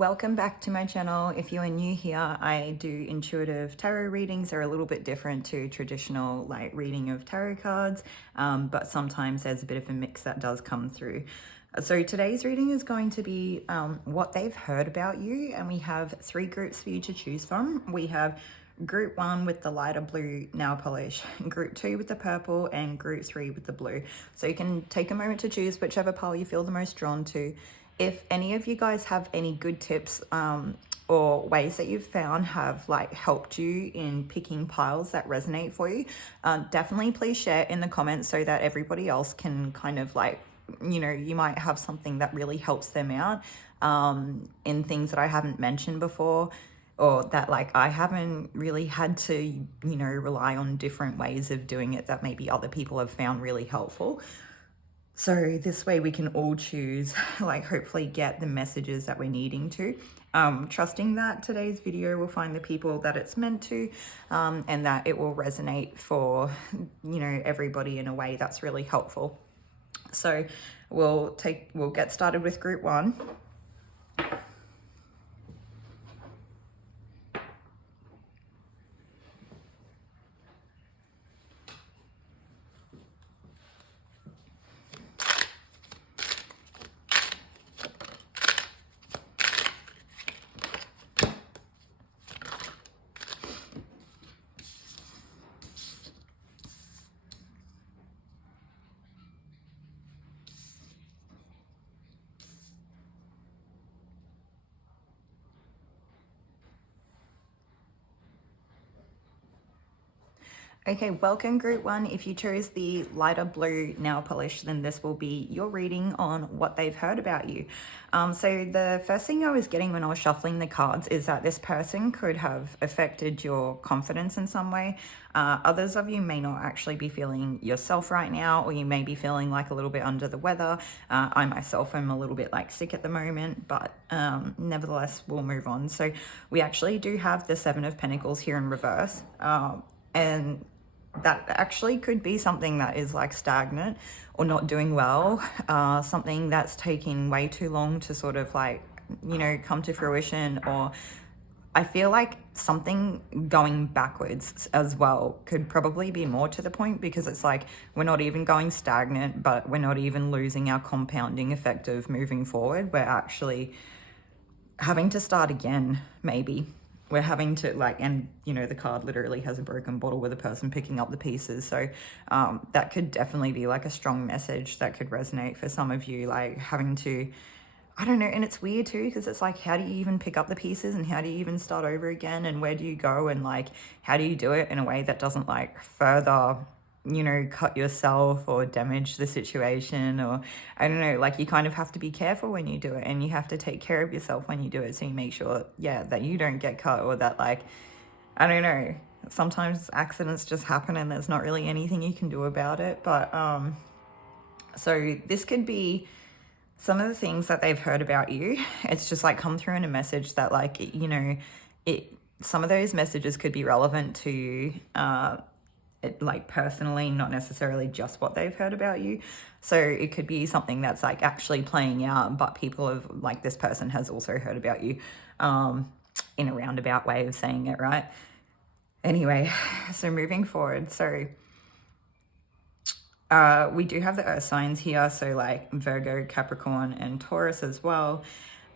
Welcome back to my channel. If you are new here, I do intuitive tarot readings. They're a little bit different to traditional like reading of tarot cards, but sometimes there's a bit of a mix that does come through. So today's reading is going to be what they've heard about you, and we have three groups for you to choose from. We have group 1 with the lighter blue nail polish, group 2 with the purple, and group 3 with the blue. So you can take a moment to choose whichever pile you feel the most drawn to. If any of you guys have any good tips or ways that you've found have like helped you in picking piles that resonate for you, definitely please share in the comments so that everybody else can kind of like, you know, you might have something that really helps them out in things that I haven't mentioned before, or that like I haven't really had to, you know, rely on different ways of doing it that maybe other people have found really helpful. So this way we can all choose, like hopefully get the messages that we're needing to. Trusting that today's video will find the people that it's meant to, and that it will resonate for, you know, everybody in a way that's really helpful. So we'll get started with group 1. Okay, welcome group 1. If you chose the lighter blue nail polish, then this will be your reading on what they've heard about you. So the first thing I was getting when I was shuffling the cards is that this person could have affected your confidence in some way. Others of you may not actually be feeling yourself right now, or you may be feeling like a little bit under the weather. I myself am a little bit like sick at the moment, but nevertheless, we'll move on. So we actually do have the 7 of Pentacles here in reverse. And that actually could be something that is like stagnant or not doing well, something that's taking way too long to sort of like, you know, come to fruition. Or I feel like something going backwards as well could probably be more to the point, because it's like we're not even going stagnant, but we're not even losing our compounding effect of moving forward. We're actually having to start again, maybe. We're having to like, and you know, the card literally has a broken bottle with a person picking up the pieces. So that could definitely be like a strong message that could resonate for some of you, like having to, I don't know. And it's weird too, because it's like, how do you even pick up the pieces, and how do you even start over again, and where do you go, and like, how do you do it in a way that doesn't like further, you know, cut yourself or damage the situation, or I don't know, like you kind of have to be careful when you do it, and you have to take care of yourself when you do it, so you make sure, yeah, that you don't get cut, or that like, I don't know, sometimes accidents just happen and there's not really anything you can do about it. But so this could be some of the things that they've heard about you. It's just like come through in a message that like, you know, some of those messages could be relevant to you like personally, not necessarily just what they've heard about you. So it could be something that's like actually playing out, but people have like, this person has also heard about you, in a roundabout way of saying it, right? Anyway, so moving forward, so we do have the earth signs here, so like Virgo, Capricorn, and Taurus as well.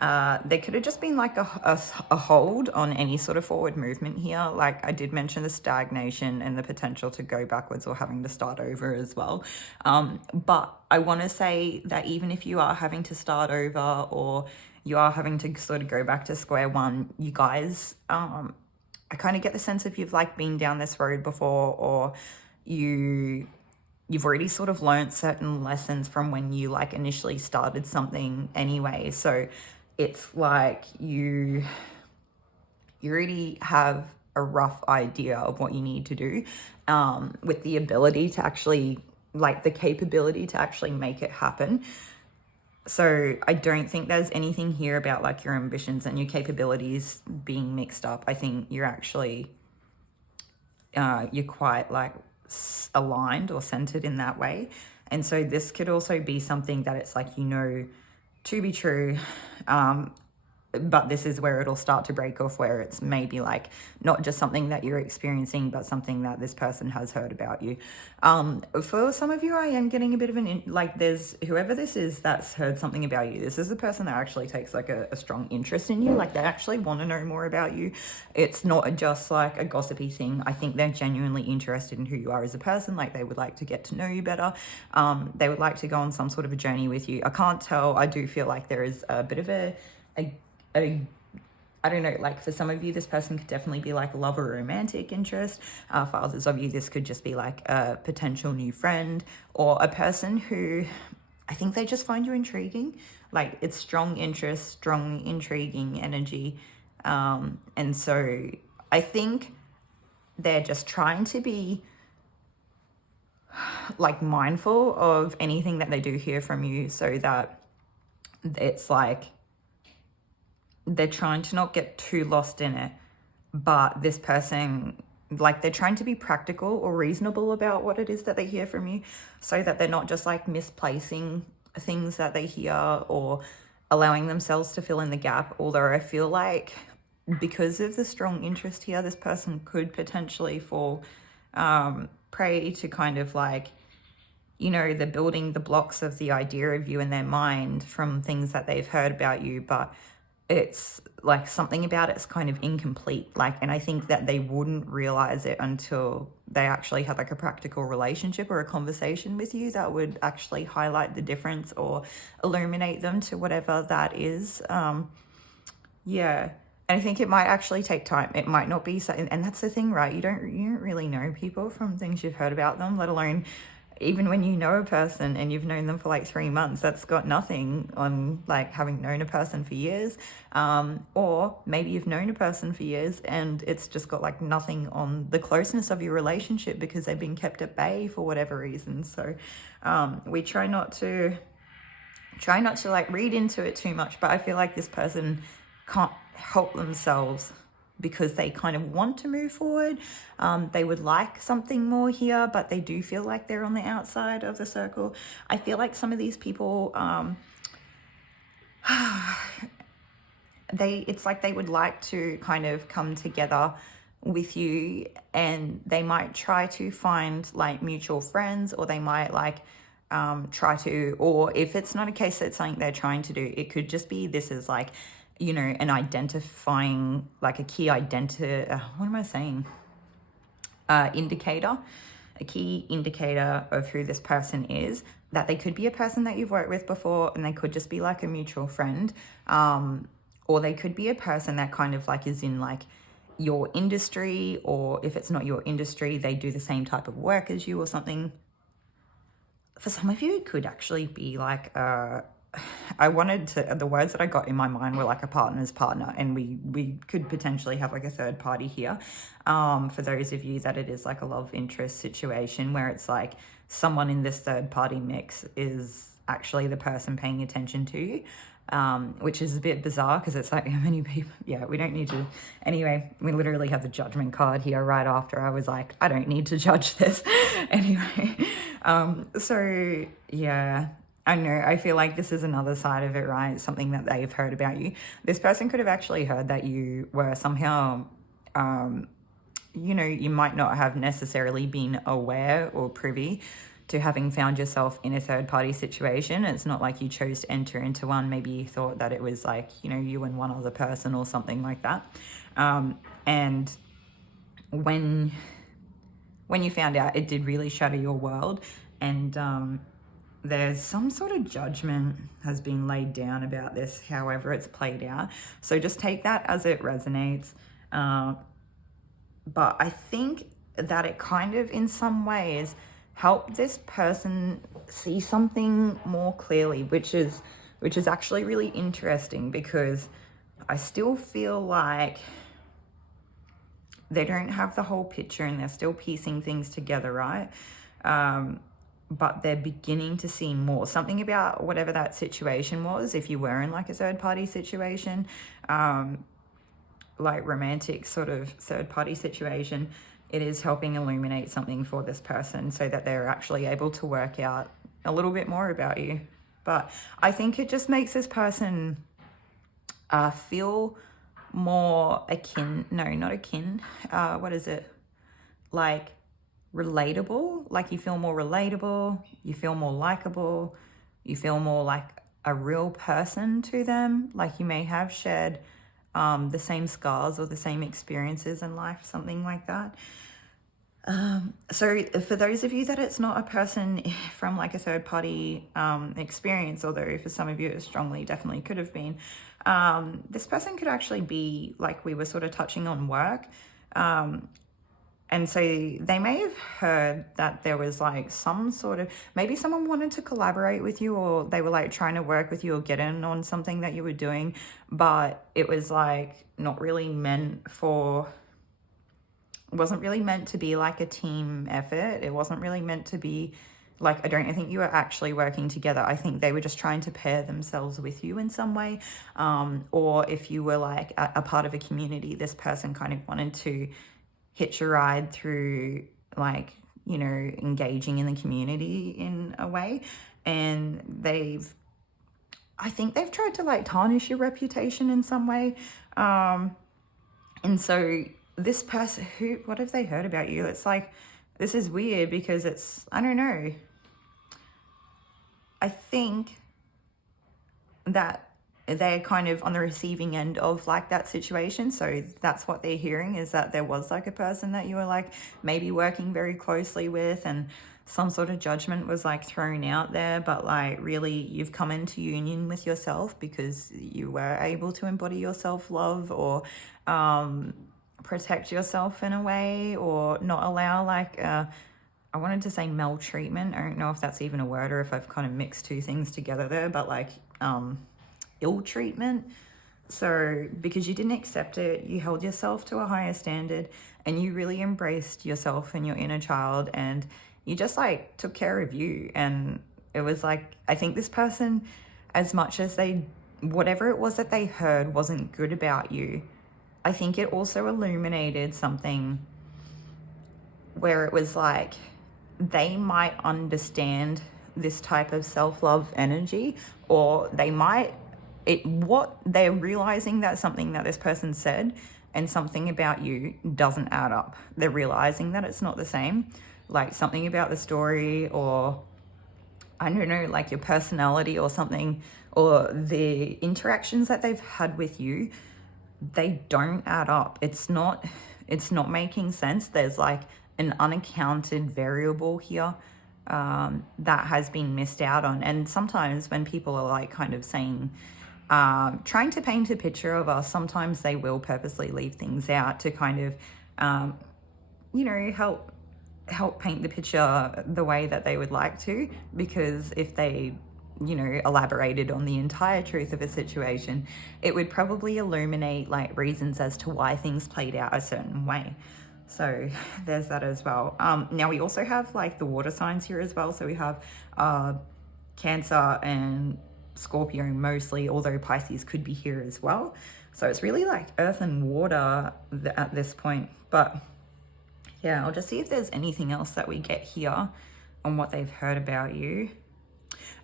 There could have just been like a hold on any sort of forward movement here. Like I did mention the stagnation and the potential to go backwards or having to start over as well. But I want to say that even if you are having to start over, or you are having to sort of go back to square one, you guys, I kind of get the sense if you've like been down this road before, or you've already sort of learned certain lessons from when you like initially started something anyway. So it's like you already have a rough idea of what you need to do, with the ability to actually, like the capability to actually make it happen. So I don't think there's anything here about like your ambitions and your capabilities being mixed up. I think you're actually, you're quite like aligned or centered in that way. And so this could also be something that it's like, you know, to be true, but this is where it'll start to break off, where it's maybe like not just something that you're experiencing, but something that this person has heard about you. For some of you, I am getting a bit of like there's whoever this is that's heard something about you. This is a person that actually takes like a strong interest in you. Like they actually want to know more about you. It's not just like a gossipy thing. I think they're genuinely interested in who you are as a person. Like they would like to get to know you better. They would like to go on some sort of a journey with you. I can't tell. I do feel like there is a bit of a I don't know, like for some of you, this person could definitely be like a love or romantic interest. For others of you, this could just be like a potential new friend or a person who I think they just find you intriguing. Like it's strong interest, strong intriguing energy. And so I think they're just trying to be like mindful of anything that they do hear from you, so that it's like they're trying to not get too lost in it, but this person, like they're trying to be practical or reasonable about what it is that they hear from you, so that they're not just like misplacing things that they hear or allowing themselves to fill in the gap. Although I feel like because of the strong interest here, this person could potentially fall prey to kind of like, you know, the building the blocks of the idea of you in their mind from things that they've heard about you, but it's like something about it's kind of incomplete. Like, and I think that they wouldn't realize it until they actually have like a practical relationship or a conversation with you that would actually highlight the difference or illuminate them to whatever that is. Yeah. And I think it might actually take time. It might not be so, and that's the thing, right? You don't really know people from things you've heard about them, let alone even when you know a person and you've known them for like 3 months. That's got nothing on like having known a person for years. Or maybe you've known a person for years and it's just got like nothing on the closeness of your relationship because they've been kept at bay for whatever reason. So we try not to like read into it too much, but I feel like this person can't help themselves because they kind of want to move forward. They would like something more here, but they do feel like they're on the outside of the circle. I feel like some of these people, it's like they would like to kind of come together with you, and they might try to find like mutual friends, or they might like try to, or if it's not a case that it's something they're trying to do, it could just be this is like, you know, an identifying, like a key indicator, a key indicator of who this person is, that they could be a person that you've worked with before, and they could just be like a mutual friend, or they could be a person that kind of like is in like your industry, or if it's not your industry, they do the same type of work as you or something. For some of you, it could actually be like the words that I got in my mind were like a partner's partner, and we could potentially have like a third party here. For those of you that it is like a love interest situation where it's like someone in this third party mix is actually the person paying attention to you, which is a bit bizarre because it's like how many people, yeah, we don't need to. Anyway, we literally have the judgment card here right after. I was like, I don't need to judge this. Anyway, so yeah, I know, I feel like this is another side of it, right? Something that they've heard about you. This person could have actually heard that you were somehow, you know, you might not have necessarily been aware or privy to having found yourself in a third party situation. It's not like you chose to enter into one. Maybe you thought that it was like, you know, you and one other person or something like that. And when you found out, it did really shatter your world. And there's some sort of judgment has been laid down about this, however it's played out. So just take that as it resonates. But I think that it kind of, in some ways, helped this person see something more clearly, which is actually really interesting, because I still feel like they don't have the whole picture and they're still piecing things together, right? But they're beginning to see more. Something about whatever that situation was, if you were in like a third party situation, like romantic sort of third party situation, it is helping illuminate something for this person so that they're actually able to work out a little bit more about you. But I think it just makes this person feel more akin, no, not akin, what is it? Like relatable, like you feel more relatable, you feel more likable, you feel more like a real person to them, like you may have shared the same scars or the same experiences in life, something like that. So for those of you that it's not a person from like a third party experience, although for some of you it strongly definitely could have been, this person could actually be, like we were sort of touching on, work. And so they may have heard that there was like some sort of, maybe someone wanted to collaborate with you, or they were like trying to work with you or get in on something that you were doing, but it was like not really meant for, it wasn't really meant to be like a team effort. It wasn't really meant to be like, I don't think you were actually working together. I think they were just trying to pair themselves with you in some way. Or if you were like a part of a community, this person kind of wanted to hitch a ride through, like, you know, engaging in the community in a way. And I think they've tried to like tarnish your reputation in some way. And so this person, what have they heard about you? It's like, this is weird because it's, I don't know. I think that they're kind of on the receiving end of like that situation. So that's what they're hearing, is that there was like a person that you were like maybe working very closely with, and some sort of judgment was like thrown out there, but like really you've come into union with yourself because you were able to embody your self-love, or protect yourself in a way, or not allow like I wanted to say maltreatment. I don't know if that's even a word or if I've kind of mixed two things together there, but like ill treatment. So because you didn't accept it, you held yourself to a higher standard, and you really embraced yourself and your inner child, and you just like took care of you. And it was like, I think this person, as much as whatever it was that they heard wasn't good about you, I think it also illuminated something where it was like they might understand this type of self-love energy, or they might, what they're realizing that something that this person said and something about you doesn't add up. They're realizing that it's not the same, like something about the story, or I don't know, like your personality or something, or the interactions that they've had with you, they don't add up. It's not making sense. There's like an unaccounted variable here that has been missed out on. And sometimes when people are like kind of saying, trying to paint a picture of us, sometimes they will purposely leave things out to kind of, you know, help paint the picture the way that they would like to, because if they, you know, elaborated on the entire truth of a situation, it would probably illuminate like reasons as to why things played out a certain way. So there's that as well. Now we also have like the water signs here as well. So we have Cancer and Scorpio mostly, although Pisces could be here as well. So it's really like earth and water at this point. But yeah, I'll just see if there's anything else that we get here on what they've heard about you.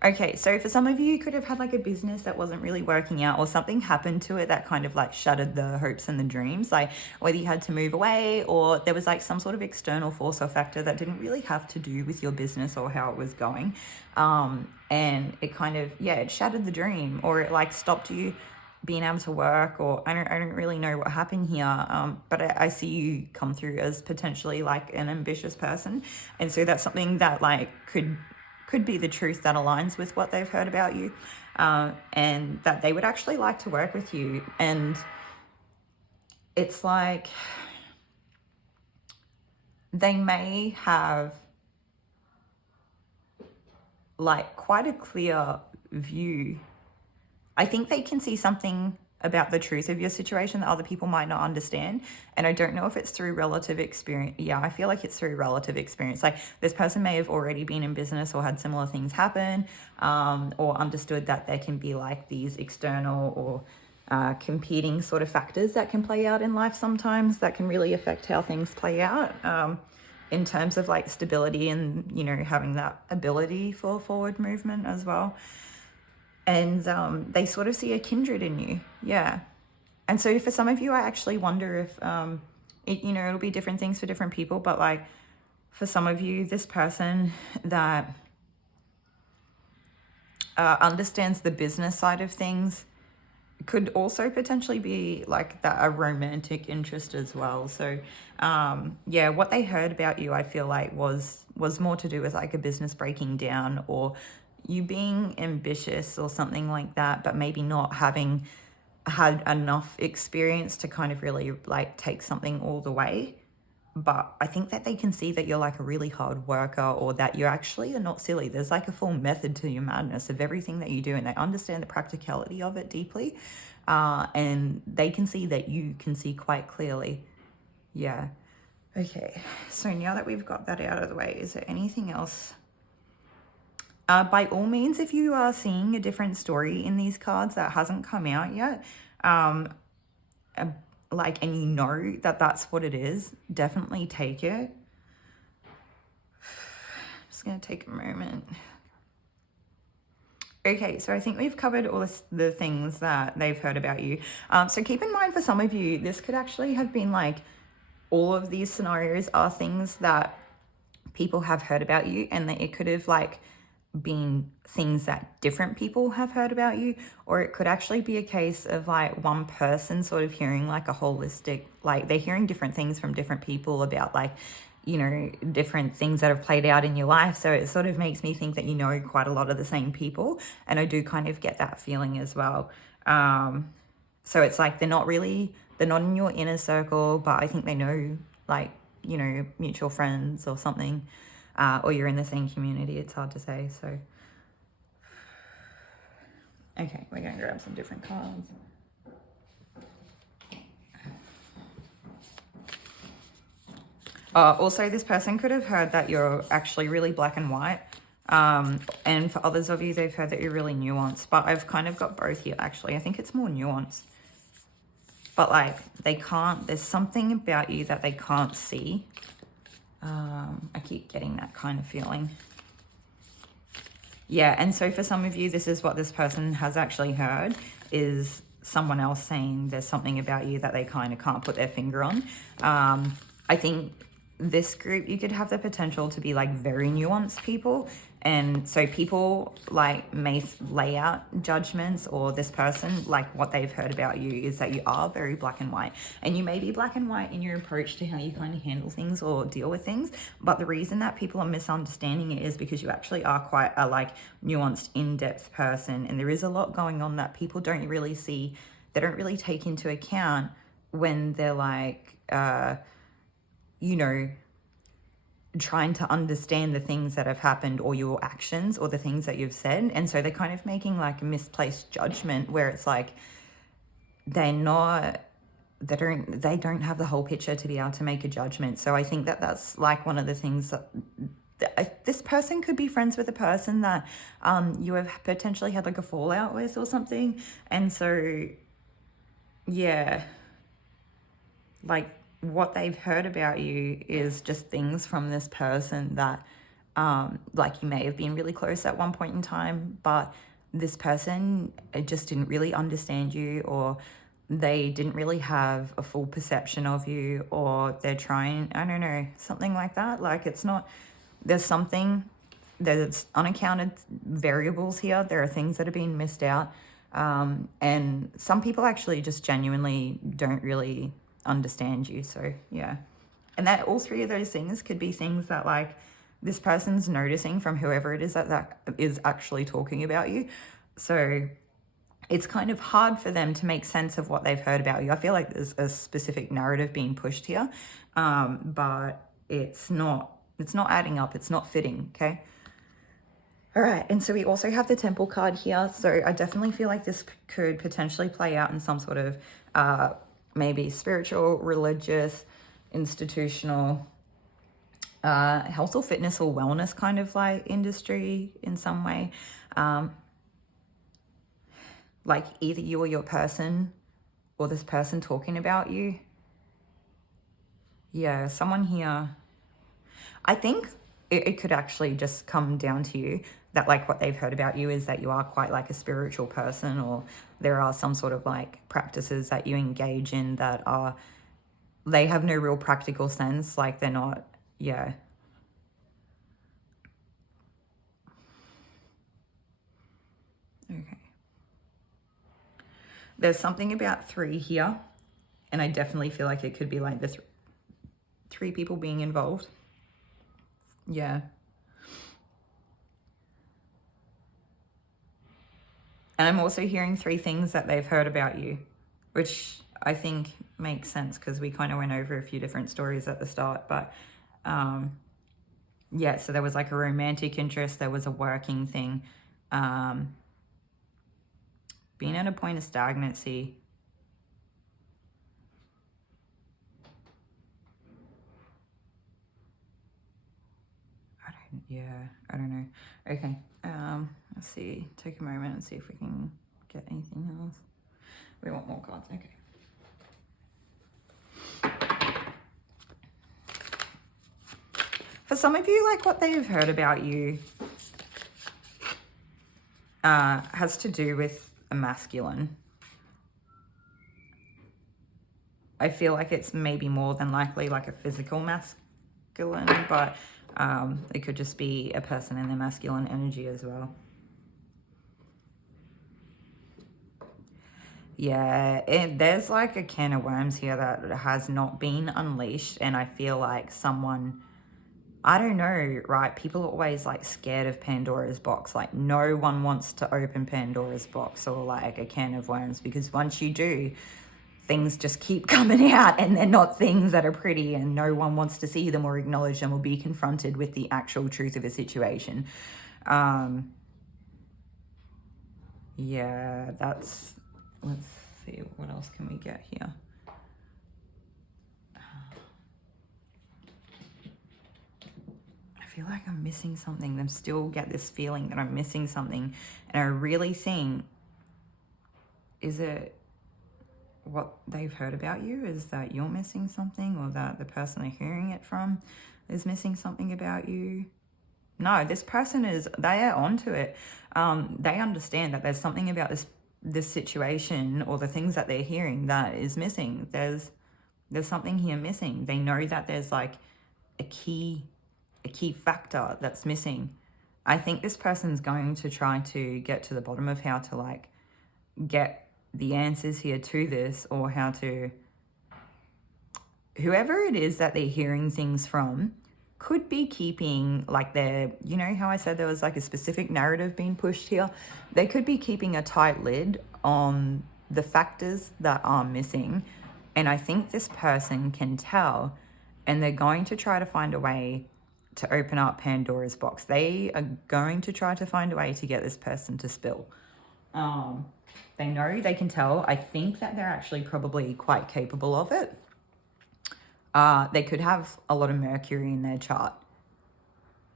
Okay, so for some of you, you could have had like a business that wasn't really working out, or something happened to it that kind of like shattered the hopes and the dreams, like whether you had to move away, or there was like some sort of external force or factor that didn't really have to do with your business or how it was going. And it kind of, yeah, it shattered the dream, or it like stopped you being able to work, or I don't really know what happened here, but I see you come through as potentially like an ambitious person, and so that's something that like could be the truth that aligns with what they've heard about you, and that they would actually like to work with you. And it's like they may have like quite a clear view. I think they can see something about the truth of your situation that other people might not understand. And I don't know if it's through relative experience. Yeah, I feel like it's through relative experience. Like this person may have already been in business or had similar things happen, or understood that there can be like these external or competing sort of factors that can play out in life sometimes that can really affect how things play out, in terms of like stability and, you know, having that ability for forward movement as well. And they sort of see a kindred in you. Yeah. And so for some of you, I actually wonder if, it'll be different things for different people, but like for some of you, this person that understands the business side of things could also potentially be like a romantic interest as well. So yeah, what they heard about you, I feel like was more to do with like a business breaking down, or you being ambitious or something like that, but maybe not having had enough experience to kind of really like take something all the way. But I think that they can see that you're like a really hard worker, or that you actually are not silly. There's like a full method to your madness of everything that you do, and they understand the practicality of it deeply. And they can see that you can see quite clearly. Yeah. Okay. So now that we've got that out of the way, is there anything else? By all means, if you are seeing a different story in these cards that hasn't come out yet, and you know that that's what it is, definitely take it. I'm just going to take a moment. Okay, so I think we've covered all the things that they've heard about you. So keep in mind, for some of you, this could actually have been like, all of these scenarios are things that people have heard about you, and that it could have like been things that different people have heard about you, or it could actually be a case of like one person sort of hearing like a holistic, like they're hearing different things from different people about like, different things that have played out in your life. So it sort of makes me think that you know quite a lot of the same people, and I do kind of get that feeling as well. So it's like they're not in your inner circle, but I think they know like, mutual friends or something. Or you're in the same community, it's hard to say. So, okay, we're going to grab some different cards. Also, this person could have heard that you're actually really black and white. And for others of you, they've heard that you're really nuanced. But I've kind of got both here, actually. I think it's more nuanced. But, like, there's something about you that they can't see. I keep getting that kind of feeling. Yeah, and so for some of you, this is what this person has actually heard, is someone else saying there's something about you that they kind of can't put their finger on. I think this group, you could have the potential to be like very nuanced people. And so people like may lay out judgments, or this person, like what they've heard about you is that you are very black and white, and you may be black and white in your approach to how you kind of handle things or deal with things. But the reason that people are misunderstanding it is because you actually are quite a like nuanced, in-depth person. And there is a lot going on that people don't really see, they don't really take into account when they're like, trying to understand the things that have happened, or your actions, or the things that you've said. And so they're kind of making like a misplaced judgment, where it's like they don't have the whole picture to be able to make a judgment. So I think that that's like one of the things that this person could be friends with a person that you have potentially had like a fallout with or something. And so yeah, like what they've heard about you is just things from this person that like you may have been really close at one point in time, but this person just didn't really understand you, or they didn't really have a full perception of you, or they're trying, I don't know, something like that. Like there's unaccounted variables here. There are things that are being missed out. And some people actually just genuinely don't really understand you. So yeah, and that all three of those things could be things that like this person's noticing from whoever it is that is actually talking about you. So it's kind of hard for them to make sense of what they've heard about you. I feel like there's a specific narrative being pushed here, but it's not adding up. It's not fitting. Okay. All right, and so we also have the Temple card here. So I definitely feel like this could potentially play out in some sort of maybe spiritual, religious, institutional, health or fitness or wellness kind of like industry in some way. Like either you or your person, or this person talking about you. Yeah, someone here. I think it could actually just come down to you that like what they've heard about you is that you are quite like a spiritual person, or there are some sort of like practices that you engage in that are, they have no real practical sense. Like they're not, yeah. Okay. There's something about 3 here, and I definitely feel like it could be like the 3 people being involved. Yeah. And I'm also hearing 3 things that they've heard about you, which I think makes sense because we kind of went over a few different stories at the start. But yeah, so there was like a romantic interest, there was a working thing, being at a point of stagnancy. I don't know. Okay, let's see, take a moment and see if we can get anything else. We want more cards, okay. For some of you, like what they've heard about you has to do with a masculine. I feel like it's maybe more than likely like a physical masculine, but it could just be a person in their masculine energy as well. Yeah, there's like a can of worms here that has not been unleashed, and I feel like someone, I don't know, right? People are always like scared of Pandora's box. Like no one wants to open Pandora's box or like a can of worms, because once you do, things just keep coming out, and they're not things that are pretty, and no one wants to see them or acknowledge them or be confronted with the actual truth of a situation. Yeah, that's, let's see, what else can we get here? I feel like I'm missing something. I still get this feeling that I'm missing something, and I really think, is it what they've heard about you is that you're missing something, or that the person they're hearing it from is missing something about you? No, this person is, they are onto it. They understand that there's something about this situation or the things that they're hearing that is missing. There's something here missing. They know that there's like a key factor that's missing. I think this person's going to try to get to the bottom of how to like get the answers here to this, or how to, whoever it is that they're hearing things from could be keeping like their, you know how I said there was like a specific narrative being pushed here? They could be keeping a tight lid on the factors that are missing. And I think this person can tell, and they're going to try to find a way to open up Pandora's box. They are going to try to find a way to get this person to spill. They know, they can tell. I think that they're actually probably quite capable of it. They could have a lot of Mercury in their chart.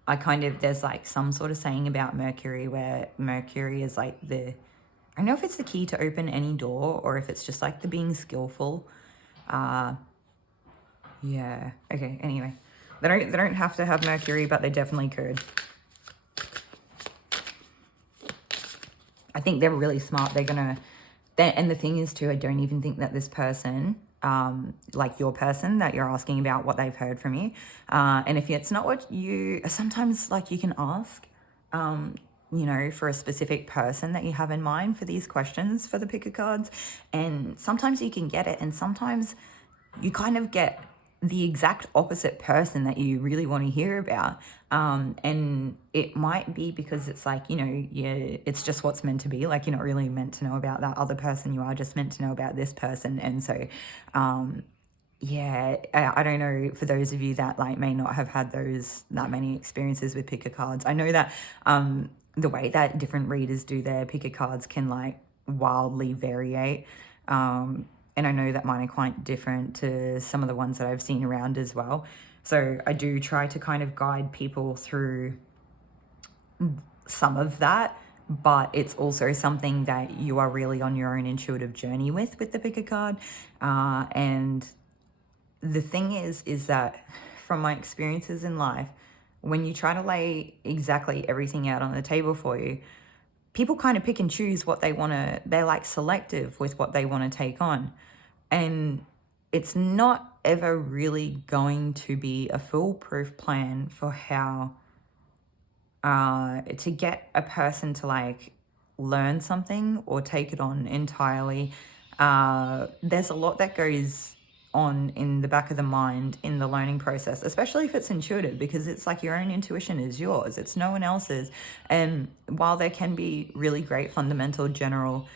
There's like some sort of saying about Mercury where Mercury is like I don't know if it's the key to open any door, or if it's just like the being skillful. Yeah, okay, anyway. They don't have to have Mercury, but they definitely could. I think they're really smart. And the thing is too, I don't even think that this person, like your person that you're asking about what they've heard from you, and if it's not what you, sometimes like you can ask, you know, for a specific person that you have in mind for these questions for the picker cards, and sometimes you can get it, and sometimes you kind of get the exact opposite person that you really want to hear about. And it might be because it's like, you know, yeah, it's just what's meant to be. Like, you're not really meant to know about that other person. You are just meant to know about this person. And so, yeah, I don't know, for those of you that like may not have had that many experiences with picker cards. I know that the way that different readers do their picker cards can like wildly variate. And I know that mine are quite different to some of the ones that I've seen around as well. So I do try to kind of guide people through some of that, but it's also something that you are really on your own intuitive journey with the picker card. And the thing is that from my experiences in life, when you try to lay exactly everything out on the table for you, people kind of pick and choose what they want to, they're like selective with what they want to take on. And it's not ever really going to be a foolproof plan for how to get a person to like learn something or take it on entirely. There's a lot that goes on in the back of the mind in the learning process, especially if it's intuitive, because it's like your own intuition is yours, it's no one else's. And while there can be really great fundamental general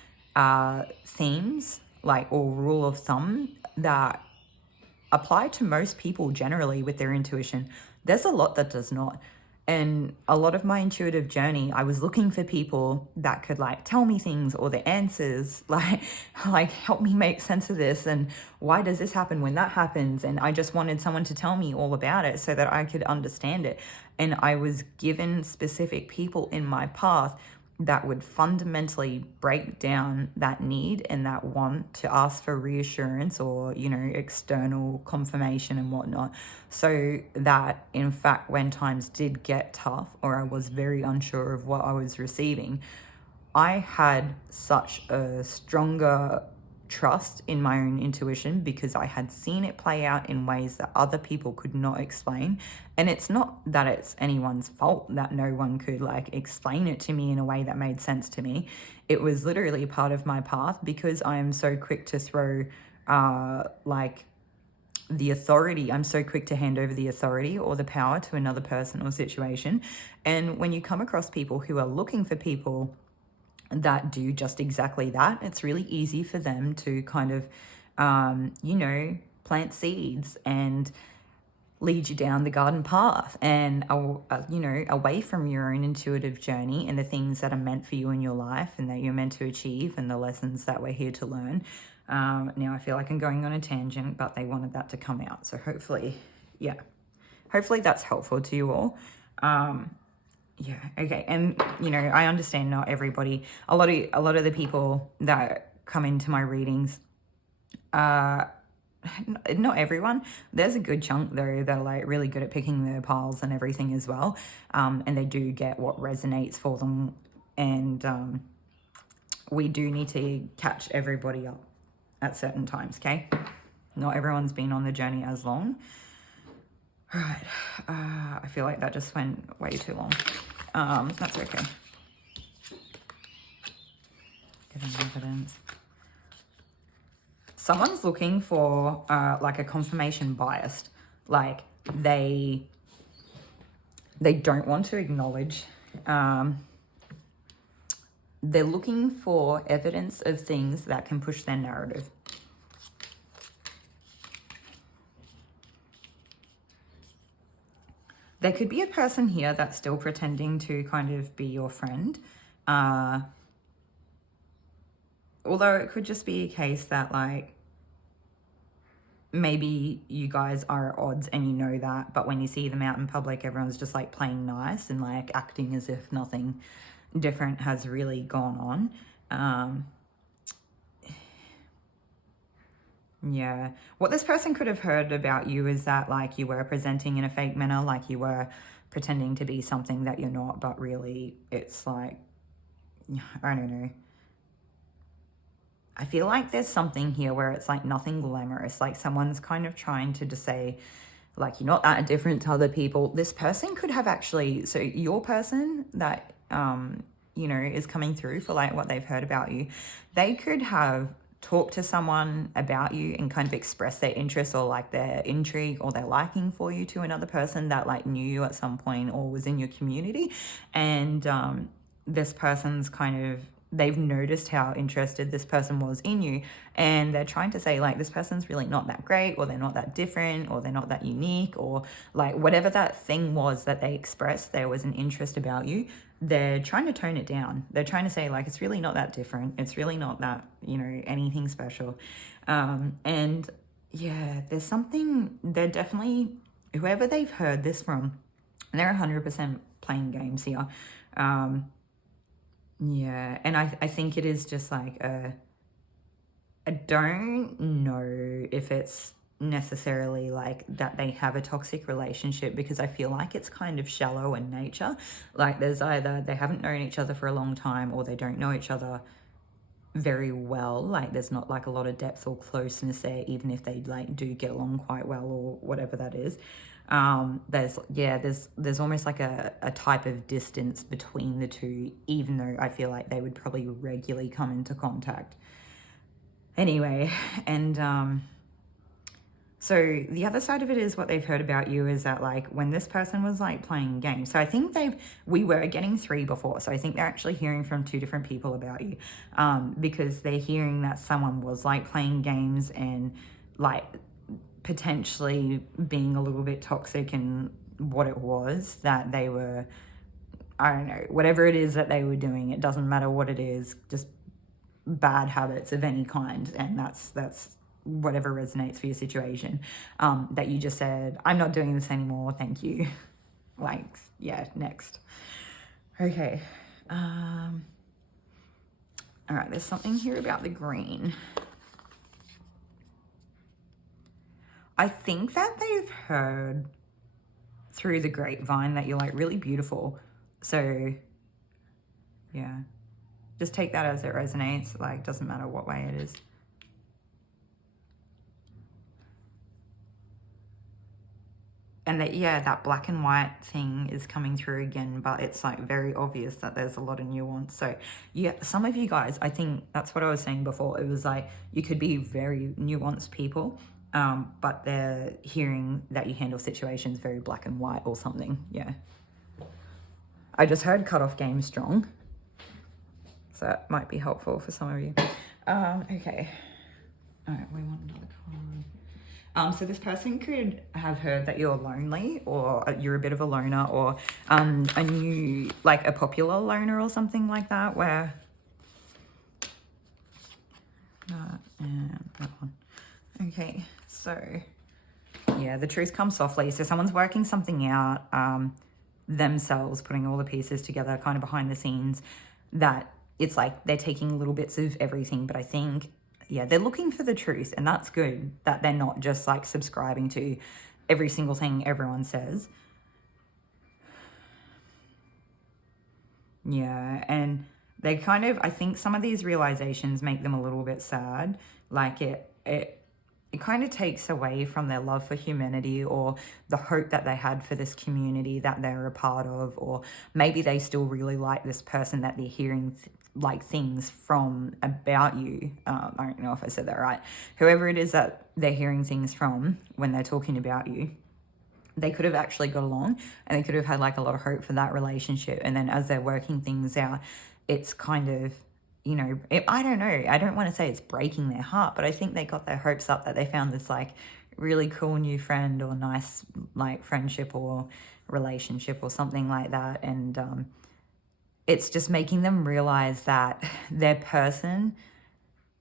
themes like or rule of thumb that apply to most people generally with their intuition, there's a lot that does not. And a lot of my intuitive journey, I was looking for people that could like tell me things or the answers, like help me make sense of this. And why does this happen when that happens? And I just wanted someone to tell me all about it so that I could understand it. And I was given specific people in my path that would fundamentally break down that need and that want to ask for reassurance or, you know, external confirmation and whatnot. So that, in fact, when times did get tough or I was very unsure of what I was receiving, I had such a stronger trust in my own intuition because I had seen it play out in ways that other people could not explain. And it's not that it's anyone's fault that no one could like explain it to me in a way that made sense to me. It was literally part of my path because I am so quick to throw like the authority. I'm so quick to hand over the authority or the power to another person or situation. And when you come across people who are looking for people that do just exactly that, it's really easy for them to kind of, you know, plant seeds and lead you down the garden path and, you know, away from your own intuitive journey and the things that are meant for you in your life and that you're meant to achieve and the lessons that we're here to learn. Now I feel like I'm going on a tangent, but they wanted that to come out. So hopefully, yeah, hopefully that's helpful to you all. Yeah, okay. And, you know, I understand not everybody, a lot of the people that come into my readings, not everyone. There's a good chunk, though, that are, like, really good at picking their piles and everything as well. And they do get what resonates for them. And we do need to catch everybody up at certain times, okay? Not everyone's been on the journey as long. All right. I feel like that just went way too long. That's okay. Giving evidence. Someone's looking for like a confirmation biased. Like they don't want to acknowledge. They're looking for evidence of things that can push their narrative. There could be a person here that's still pretending to kind of be your friend. Although it could just be a case that like, maybe you guys are at odds and you know that, but when you see them out in public, everyone's just like playing nice and like acting as if nothing different has really gone on. Yeah. What this person could have heard about you is that like you were presenting in a fake manner, like you were pretending to be something that you're not, but really it's like, I don't know. I feel like there's something here where it's like nothing glamorous. Like someone's kind of trying to just say, like, you're not that different to other people. This person could have actually, so your person that, you know, is coming through for like what they've heard about you, they could have talked to someone about you and kind of express their interest or like their intrigue or their liking for you to another person that like knew you at some point or was in your community. And this person's kind of, they've noticed how interested this person was in you and they're trying to say like this person's really not that great or they're not that different or they're not that unique or like whatever that thing was that they expressed there was an interest about you. They're trying to tone it down. They're trying to say like it's really not that different, it's really not that, you know, anything special. And yeah, there's something, they're definitely, whoever they've heard this from, they're 100% playing games here. Yeah, and I think it is just like I don't know if it's necessarily like that they have a toxic relationship, because I feel like it's kind of shallow in nature. Like there's either they haven't known each other for a long time, or they don't know each other very well. Like there's not like a lot of depth or closeness there, even if they like do get along quite well or whatever that is. There's almost like a type of distance between the two, even though I feel like they would probably regularly come into contact anyway. And so the other side of it is what they've heard about you is that like when this person was like playing games, so I think we were getting 3 before, so I think they're actually hearing from 2 different people about you, because they're hearing that someone was like playing games and like potentially being a little bit toxic in what it was that they were, I don't know, whatever it is that they were doing, it doesn't matter what it is, just bad habits of any kind. And that's whatever resonates for your situation, that you just said, I'm not doing this anymore, thank you. Like, yeah, next. Okay. All right, there's something here about the green. I think that they've heard through the grapevine that you're like really beautiful. So yeah, just take that as it resonates. Like, doesn't matter what way it is. And that, yeah, that black and white thing is coming through again, but it's like very obvious that there's a lot of nuance. So yeah, some of you guys, I think that's what I was saying before. It was like, you could be very nuanced people, but they're hearing that you handle situations very black and white or something. Yeah. I just heard cut off game strong. So that might be helpful for some of you. Okay. All right, we want another card. So this person could have heard that you're lonely, or you're a bit of a loner, or a new, like a popular loner or something like that, where and that one. Okay, so yeah, the truth comes softly. So someone's working something out themselves, putting all the pieces together kind of behind the scenes, that it's like they're taking little bits of everything, but I think, yeah, they're looking for the truth, and that's good, that they're not just like subscribing to every single thing everyone says. Yeah, and they kind of, I think some of these realizations make them a little bit sad. Like it kind of takes away from their love for humanity, or the hope that they had for this community that they're a part of, or maybe they still really like this person that they're hearing like things from about you. I don't know if I said that right. Whoever it is that they're hearing things from when they're talking about you, they could have actually got along, and they could have had like a lot of hope for that relationship. And then as they're working things out, it's kind of, you know, I don't know, I don't want to say it's breaking their heart, but I think they got their hopes up that they found this like really cool new friend or nice like friendship or relationship or something like that. And it's just making them realize that their person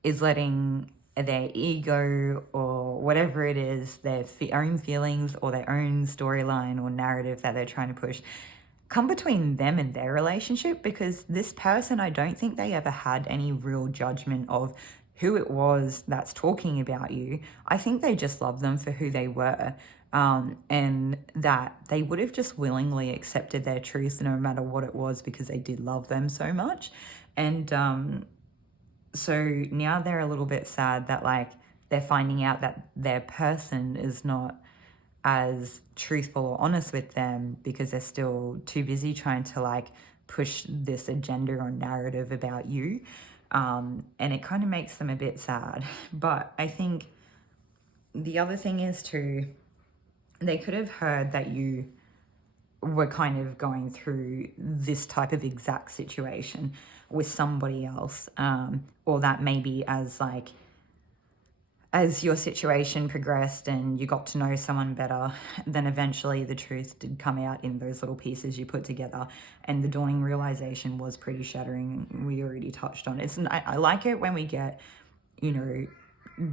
is letting their ego or whatever it is, their own feelings or their own storyline or narrative that they're trying to push, come between them and their relationship. Because this person, I don't think they ever had any real judgment of who it was that's talking about you. I think they just loved them for who they were, and that they would have just willingly accepted their truth no matter what it was, because they did love them so much. And so now they're a little bit sad that like they're finding out that their person is not as truthful or honest with them, because they're still too busy trying to like push this agenda or narrative about you. And it kind of makes them a bit sad. But I think the other thing is too, they could have heard that you were kind of going through this type of exact situation with somebody else, or that maybe as your situation progressed and you got to know someone better, then eventually the truth did come out in those little pieces you put together, and the dawning realization was pretty shattering. We already touched on it. I like it when we get, you know,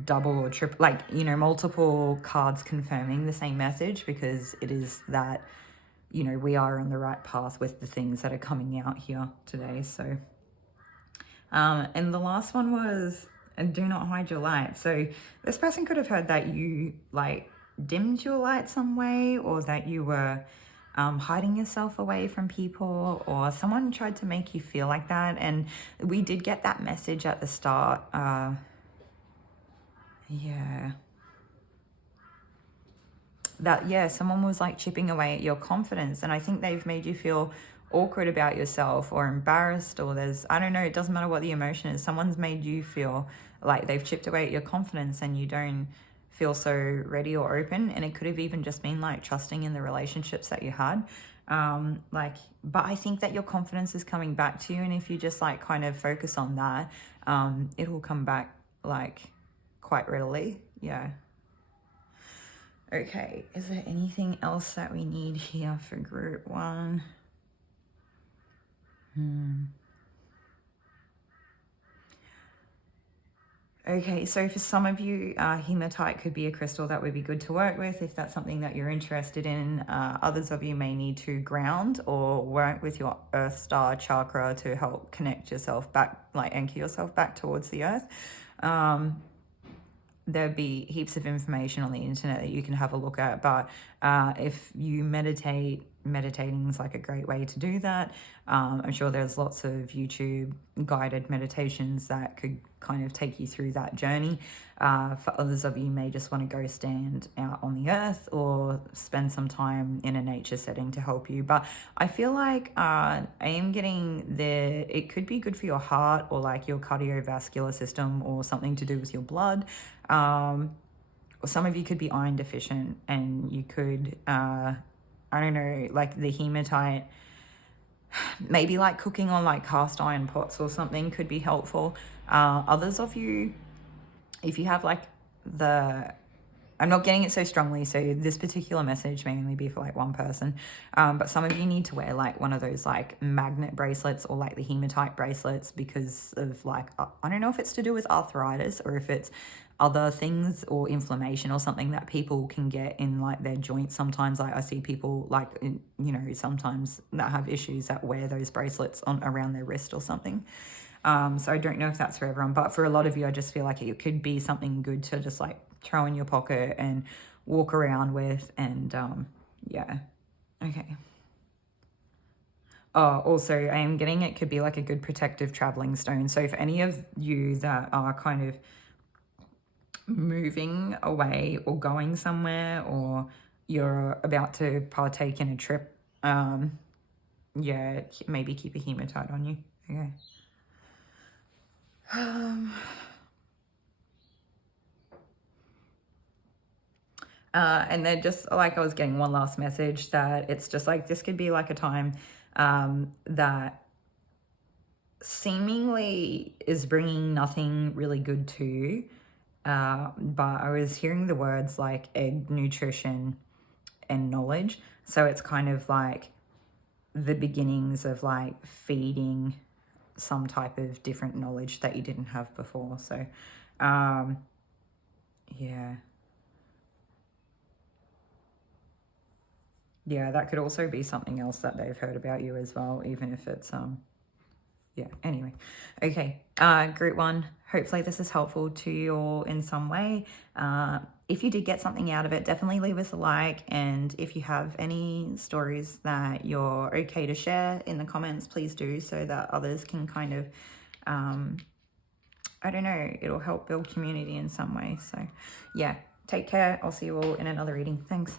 double or triple, like, you know, multiple cards confirming the same message, because it is that, you know, we are on the right path with the things that are coming out here today. So and the last one was And do not hide your light. So this person could have heard that you like dimmed your light some way, or that you were hiding yourself away from people, or someone tried to make you feel like that. And we did get that message at the start. Yeah. That, yeah, someone was like chipping away at your confidence. And I think they've made you feel awkward about yourself or embarrassed, or there's, I don't know, it doesn't matter what the emotion is. Someone's made you feel like they've chipped away at your confidence and you don't feel so ready or open. And it could have even just been like trusting in the relationships that you had. But I think that your confidence is coming back to you. And if you just like kind of focus on that, it will come back like quite readily. Yeah. Okay, is there anything else that we need here for group one? Okay, so for some of you, hematite could be a crystal that would be good to work with if that's something that you're interested in. Others of you may need to ground or work with your earth star chakra to help connect yourself back, like anchor yourself back towards the earth. There'd be heaps of information on the internet that you can have a look at, but if you meditating is like a great way to do that. I'm sure there's lots of YouTube guided meditations that could kind of take you through that journey. For others of you may just want to go stand out on the earth or spend some time in a nature setting to help you. But I feel like I am getting there. It could be good for your heart or like your cardiovascular system or something to do with your blood. Or some of you could be iron deficient and you could, I don't know, like the hematite, maybe like cooking on like cast iron pots or something could be helpful. Others of you, if you have like I'm not getting it so strongly, so this particular message may only be for like one person, but some of you need to wear like one of those like magnet bracelets or like the hematite bracelets because of like, I don't know if it's to do with arthritis or if it's other things or inflammation or something that people can get in like their joints. Sometimes I see people like, you know, sometimes that have issues that wear those bracelets on around their wrist or something. So I don't know if that's for everyone, but for a lot of you, I just feel like it could be something good to just like throw in your pocket and walk around with. And yeah, okay. Oh, also I am getting it could be like a good protective traveling stone. So for any of you that are kind of moving away or going somewhere, or you're about to partake in a trip, yeah, maybe keep a hematite on you. Okay. And then just like I was getting one last message that it's just like this could be like a time that seemingly is bringing nothing really good to you. But I was hearing the words like egg, nutrition, and knowledge. So it's kind of like the beginnings of like feeding some type of different knowledge that you didn't have before. So, yeah. Yeah, that could also be something else that they've heard about you as well, even if it's, yeah, anyway. Okay, group one, hopefully this is helpful to you all in some way. If you did get something out of it, definitely leave us a like. And if you have any stories that you're okay to share in the comments, please do, so that others can kind of, I don't know, it'll help build community in some way. So yeah, take care. I'll see you all in another reading. Thanks.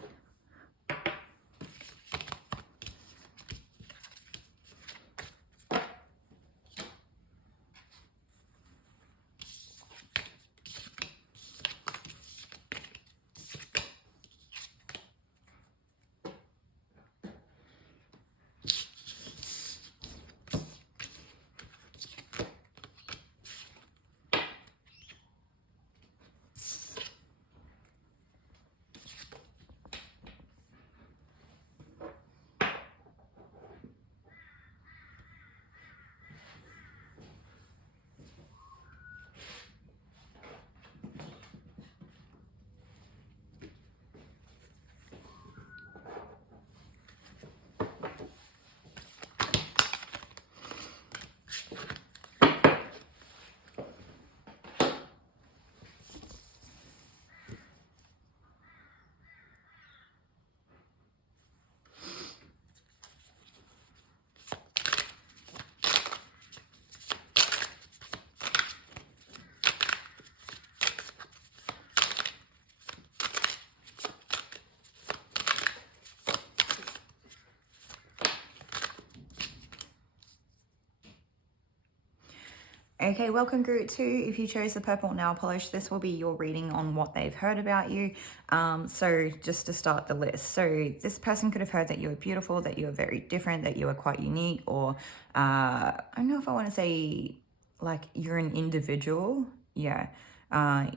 Okay, welcome group 2. If you chose the purple nail polish, this will be your reading on what they've heard about you. So just to start the list. So this person could have heard that you were beautiful, that you were very different, that you were quite unique, or I don't know if I want to say like you're an individual. Yeah.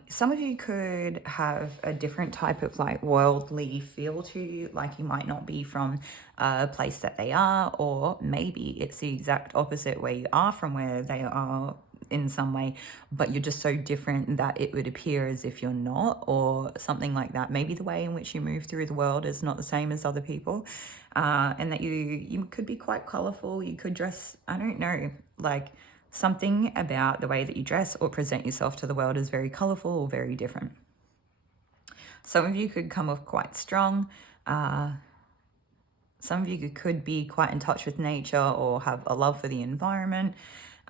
Some of you could have a different type of like worldly feel to you, like you might not be from a place that they are, or maybe it's the exact opposite where you are from where they are in some way, but you're just so different that it would appear as if you're not, or something like that. Maybe the way in which you move through the world is not the same as other people, and that you could be quite colorful. You could dress, I don't know, like something about the way that you dress or present yourself to the world is very colorful or very different. Some of you could come off quite strong. Some of you could be quite in touch with nature or have a love for the environment.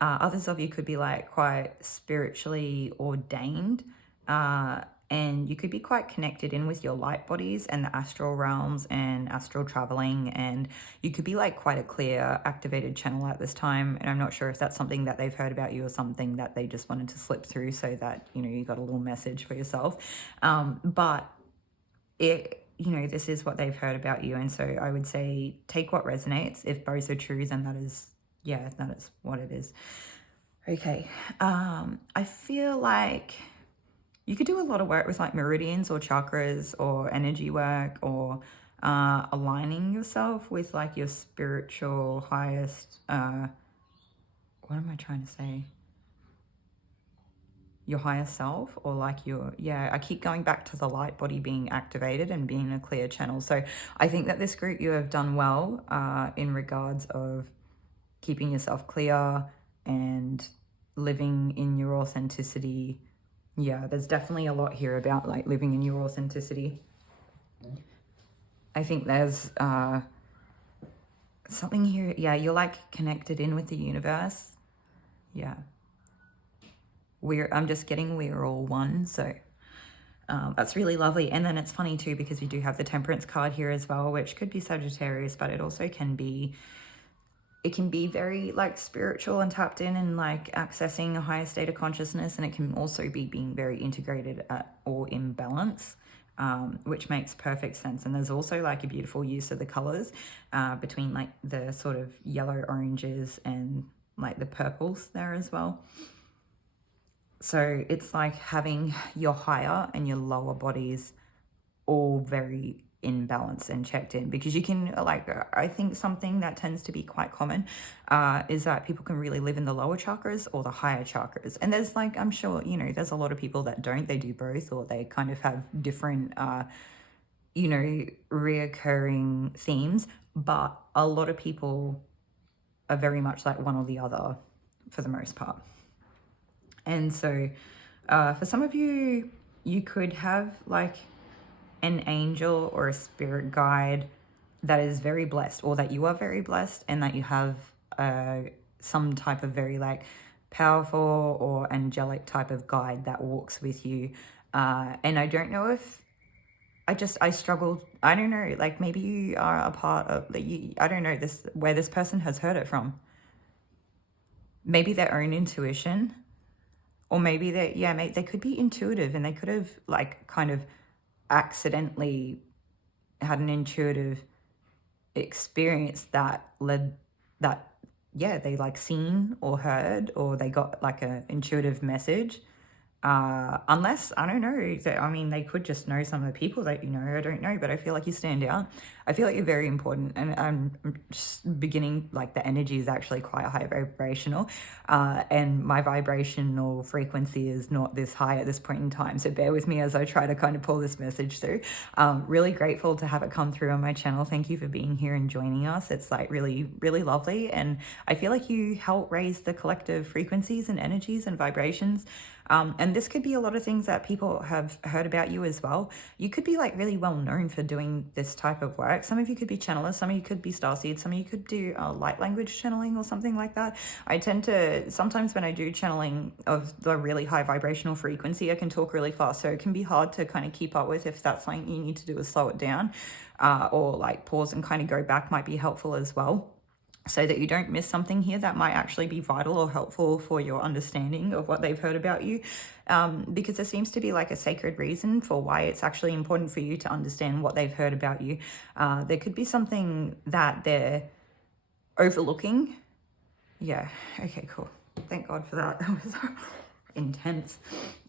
Others of you could be like quite spiritually ordained, and you could be quite connected in with your light bodies and the astral realms and astral traveling, and you could be like quite a clear activated channel at this time. And I'm not sure if that's something that they've heard about you or something that they just wanted to slip through so that, you know, you got a little message for yourself. But this is what they've heard about you. And so I would say take what resonates. If both are true, then that is what it is. Okay. I feel like you could do a lot of work with like meridians or chakras or energy work, or aligning yourself with like your spiritual highest, what am I trying to say? Your higher self, or like I keep going back to the light body being activated and being a clear channel. So I think that this group, you have done well in regards of keeping yourself clear and living in your authenticity. Yeah, there's definitely a lot here about like living in your authenticity. I think there's something here. Yeah, you're like connected in with the universe. Yeah. I'm just getting we're all one. So that's really lovely. And then it's funny too, because we do have the Temperance card here as well, which could be Sagittarius, but it also can be very like spiritual and tapped in and like accessing a higher state of consciousness. And it can also be being very integrated or in balance, which makes perfect sense. And there's also like a beautiful use of the colors between like the sort of yellow oranges and like the purples there as well. So it's like having your higher and your lower bodies all very in balance and checked in, because you can like, I think something that tends to be quite common is that people can really live in the lower chakras or the higher chakras. And there's like, I'm sure, you know, there's a lot of people that don't, they do both, or they kind of have different, reoccurring themes, but a lot of people are very much like one or the other for the most part. And so for some of you, you could have like an angel or a spirit guide that is very blessed, or that you are very blessed, and that you have some type of very like powerful or angelic type of guide that walks with you. And I don't know if I struggle. I don't know, like maybe you are a part of I don't know where this person has heard it from. Maybe their own intuition. Or maybe they could be intuitive, and they could have like kind of accidentally had an intuitive experience that led that, they like seen or heard, or they got like an intuitive message. Unless, I don't know, I mean, they could just know some of the people that you know, I don't know, but I feel like you stand out. I feel like you're very important, and I'm just beginning, like the energy is actually quite high vibrational, and my vibrational frequency is not this high at this point in time, so bear with me as I try to kind of pull this message through. Really grateful to have it come through on my channel. Thank you for being here and joining us. It's like really, really lovely, and I feel like you help raise the collective frequencies and energies and vibrations. And this could be a lot of things that people have heard about you as well. You could be like really well known for doing this type of work. Some of you could be channelers, some of you could be starseeds, some of you could do light language channeling or something like that. I tend to, sometimes when I do channeling of the really high vibrational frequency, I can talk really fast. So it can be hard to kind of keep up with. If that's something you need to do is slow it down, or like pause and kind of go back might be helpful as well. so that you don't miss something here that might actually be vital or helpful for your understanding of what they've heard about you. Because there seems to be like a sacred reason for why it's actually important for you to understand what they've heard about you. There could be something that they're overlooking. Yeah, okay, cool. Thank God for that. That was intense.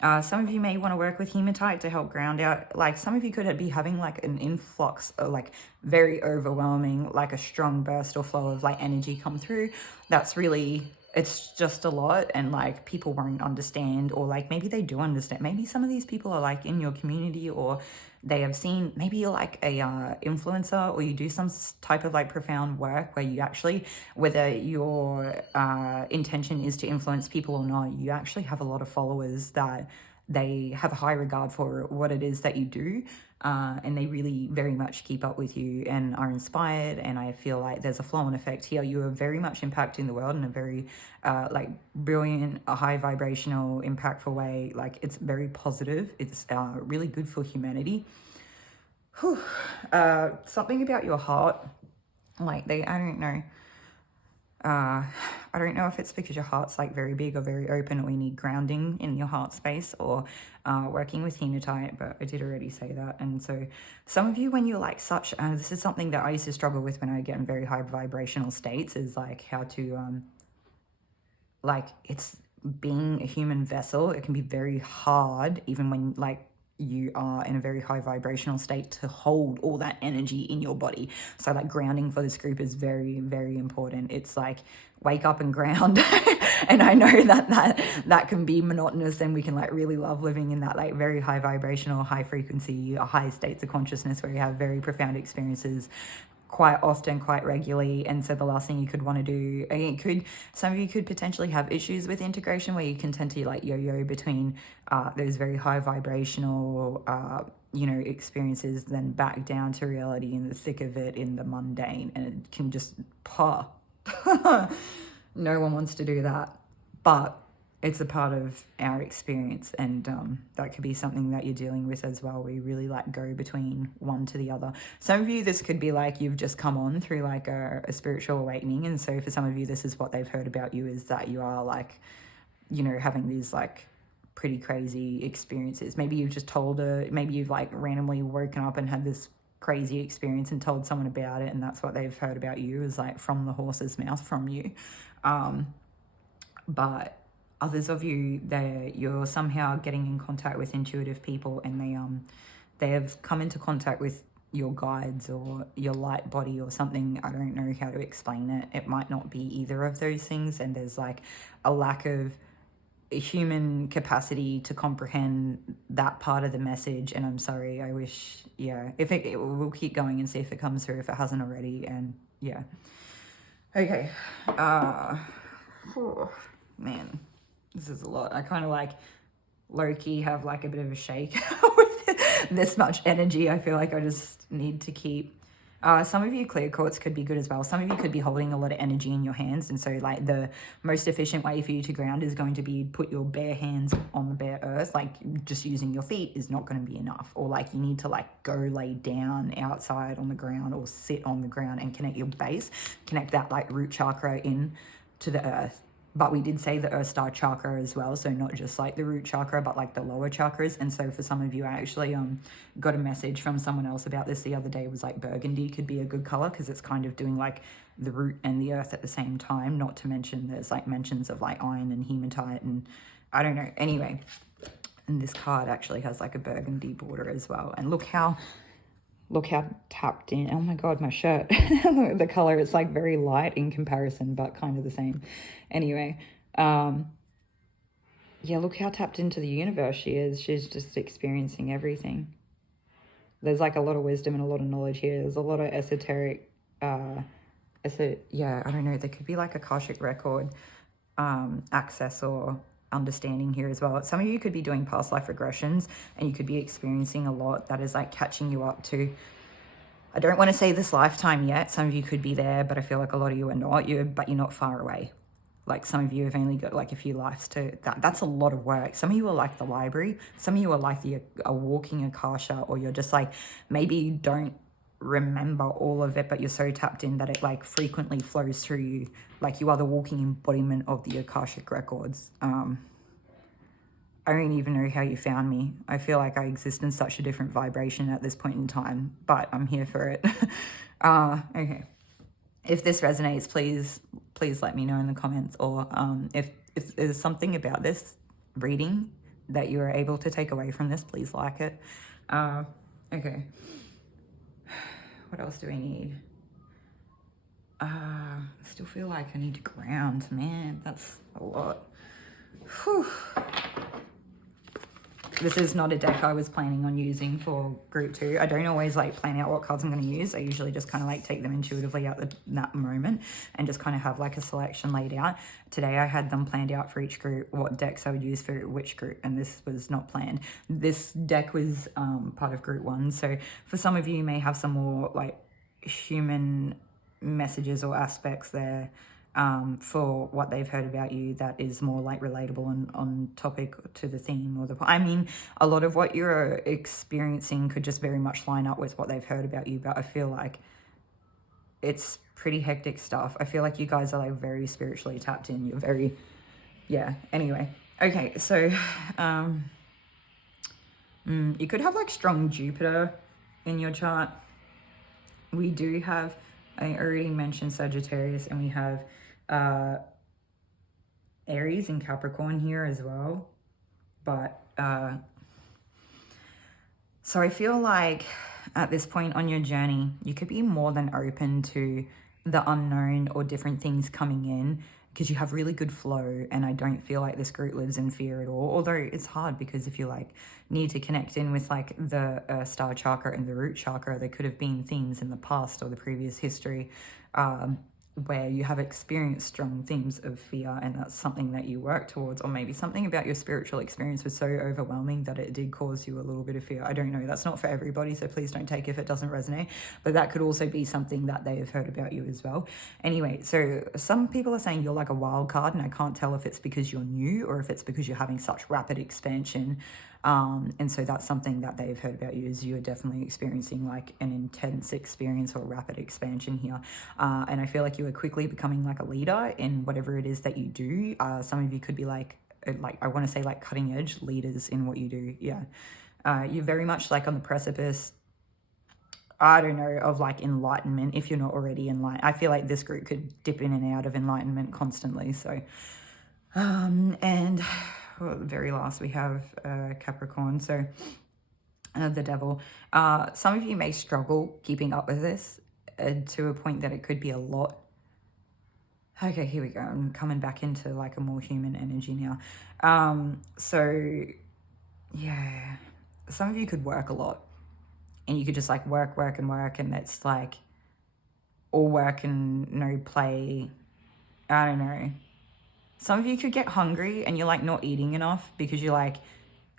Some of you may want to work with hematite to help ground out. Like some of you could be having like an influx or like very overwhelming, like a strong burst or flow of like energy come through. That's really, it's just a lot, and like people won't understand, or like maybe they do understand. Maybe some of these people are like in your community, or they have seen, maybe you're like a influencer, or you do some type of like profound work where you actually, whether your intention is to influence people or not, you actually have a lot of followers that they have a high regard for what it is that you do, and they really very much keep up with you and are inspired. And I feel like there's a flow-on effect here. You are very much impacting the world in a very like brilliant, a high vibrational, impactful way. Like it's very positive. It's really good for humanity. Whew. Something about your heart, like I don't know. I don't know if it's because your heart's like very big or very open, or you need grounding in your heart space, or working with hematite, but I did already say that. And so some of you, when you're like such, this is something that I used to struggle with when I get in very high vibrational states, is like how to, like it's being a human vessel. It can be very hard, even when like you are in a very high vibrational state, to hold all that energy in your body. So like grounding for this group is very, very important. It's like wake up and ground. And I know that can be monotonous, and we can like really love living in that like very high vibrational, high frequency, high states of consciousness where you have very profound experiences quite often, quite regularly. And so the last thing you could want to do, some of you could potentially have issues with integration, where you can tend to like yo-yo between those very high vibrational experiences, then back down to reality in the thick of it, in the mundane, and it can just no one wants to do that, but it's a part of our experience. And that could be something that you're dealing with as well, where you really like go between one to the other. Some of you, this could be like you've just come on through like a spiritual awakening, and so for some of you, this is what they've heard about you, is that you are like, having these like pretty crazy experiences. Maybe you've just told maybe you've like randomly woken up and had this crazy experience and told someone about it, and that's what they've heard about you, is like from the horse's mouth from you. But others of you, you're somehow getting in contact with intuitive people, and they have come into contact with your guides or your light body or something. I don't know how to explain it. It might not be either of those things, and there's like a lack of human capacity to comprehend that part of the message. And I'm sorry, I wish, if we'll keep going and see if it comes through, if it hasn't already. And okay. Man, this is a lot. I kind of like low-key have like a bit of a shake with this much energy. I feel like I just need to keep. Some of you, clear quartz could be good as well. Some of you could be holding a lot of energy in your hands, and so like the most efficient way for you to ground is going to be put your bare hands on the bare earth. Like just using your feet is not going to be enough, or like you need to like go lay down outside on the ground, or sit on the ground and connect your base, connect that like root chakra in to the earth. But we did say the Earth Star chakra as well, so not just like the root chakra, but like the lower chakras. And so for some of you, I actually got a message from someone else about this the other day. It was like burgundy could be a good color, because it's kind of doing like the root and the earth at the same time. Not to mention there's like mentions of like iron and hematite, and I don't know. Anyway, and this card actually has like a burgundy border as well. And look how tapped in. Oh my God, my shirt. The color is like very light in comparison, but kind of the same. Anyway, look how tapped into the universe she is. She's just experiencing everything. There's like a lot of wisdom and a lot of knowledge here. There's a lot of esoteric, I don't know. There could be like Akashic record access or understanding here as well. Some of you could be doing past life regressions, and you could be experiencing a lot that is like catching you up to, I don't want to say this lifetime yet. Some of you could be there, but I feel like a lot of you are not. But you're not far away. Like some of you have only got like a few lives to that. That's a lot of work. Some of you are like the library. Some of you are like a walking akasha, or you're just like, maybe you don't remember all of it, but you're so tapped in that it like frequently flows through you. Like you are the walking embodiment of the Akashic records. I don't even know how you found me. I feel like I exist in such a different vibration at this point in time, but I'm here for it. Okay. If this resonates, please let me know in the comments, or if there's something about this reading that you are able to take away from this, please like it. Okay. What else do I need? I still feel like I need to ground, man. That's a lot. Whew. This is not a deck I was planning on using for group 2. I don't always like plan out what cards I'm going to use. I usually just kind of like take them intuitively at that moment and just kind of have like a selection laid out. Today I had them planned out for each group, what decks I would use for which group, and this was not planned. This deck was part of group 1, so for some of you, you may have some more like human messages or aspects there for what they've heard about you that is more like relatable and on topic to the theme or I mean, a lot of what you're experiencing could just very much line up with what they've heard about you, but I feel like it's pretty hectic stuff. I feel like you guys are like very spiritually tapped in. You're very, yeah, anyway. Okay, so you could have like strong Jupiter in your chart. We do have, I already mentioned Sagittarius, and we have Aries and Capricorn here as well. But so I feel like at this point on your journey, you could be more than open to the unknown or different things coming in, because you have really good flow, and I don't feel like this group lives in fear at all. Although it's hard, because if you like need to connect in with like the star chakra and the root chakra, there could have been themes in the past or the previous history where you have experienced strong themes of fear, and that's something that you work towards, or maybe something about your spiritual experience was so overwhelming that it did cause you a little bit of fear. I don't know, that's not for everybody, so please don't take if it doesn't resonate, but that could also be something that they have heard about you as well. Anyway, so some people are saying you're like a wild card, and I can't tell if it's because you're new or if it's because you're having such rapid expansion. And so that's something that they've heard about you, is you're definitely experiencing like an intense experience or rapid expansion here. And I feel like you are quickly becoming like a leader in whatever it is that you do. Some of you could be like I want to say like cutting edge leaders in what you do. Yeah. You're very much like on the precipice, I don't know, of like enlightenment, if you're not already enlightened. I feel like this group could dip in and out of enlightenment constantly. So, and well, the very last we have Capricorn, so the devil. Some of you may struggle keeping up with this to a point that it could be a lot. Okay, here we go. I'm coming back into like a more human energy now. So yeah, some of you could work a lot, and you could just like work, and it's like all work and no play. I don't know. Some of you could get hungry and you're like not eating enough because you're like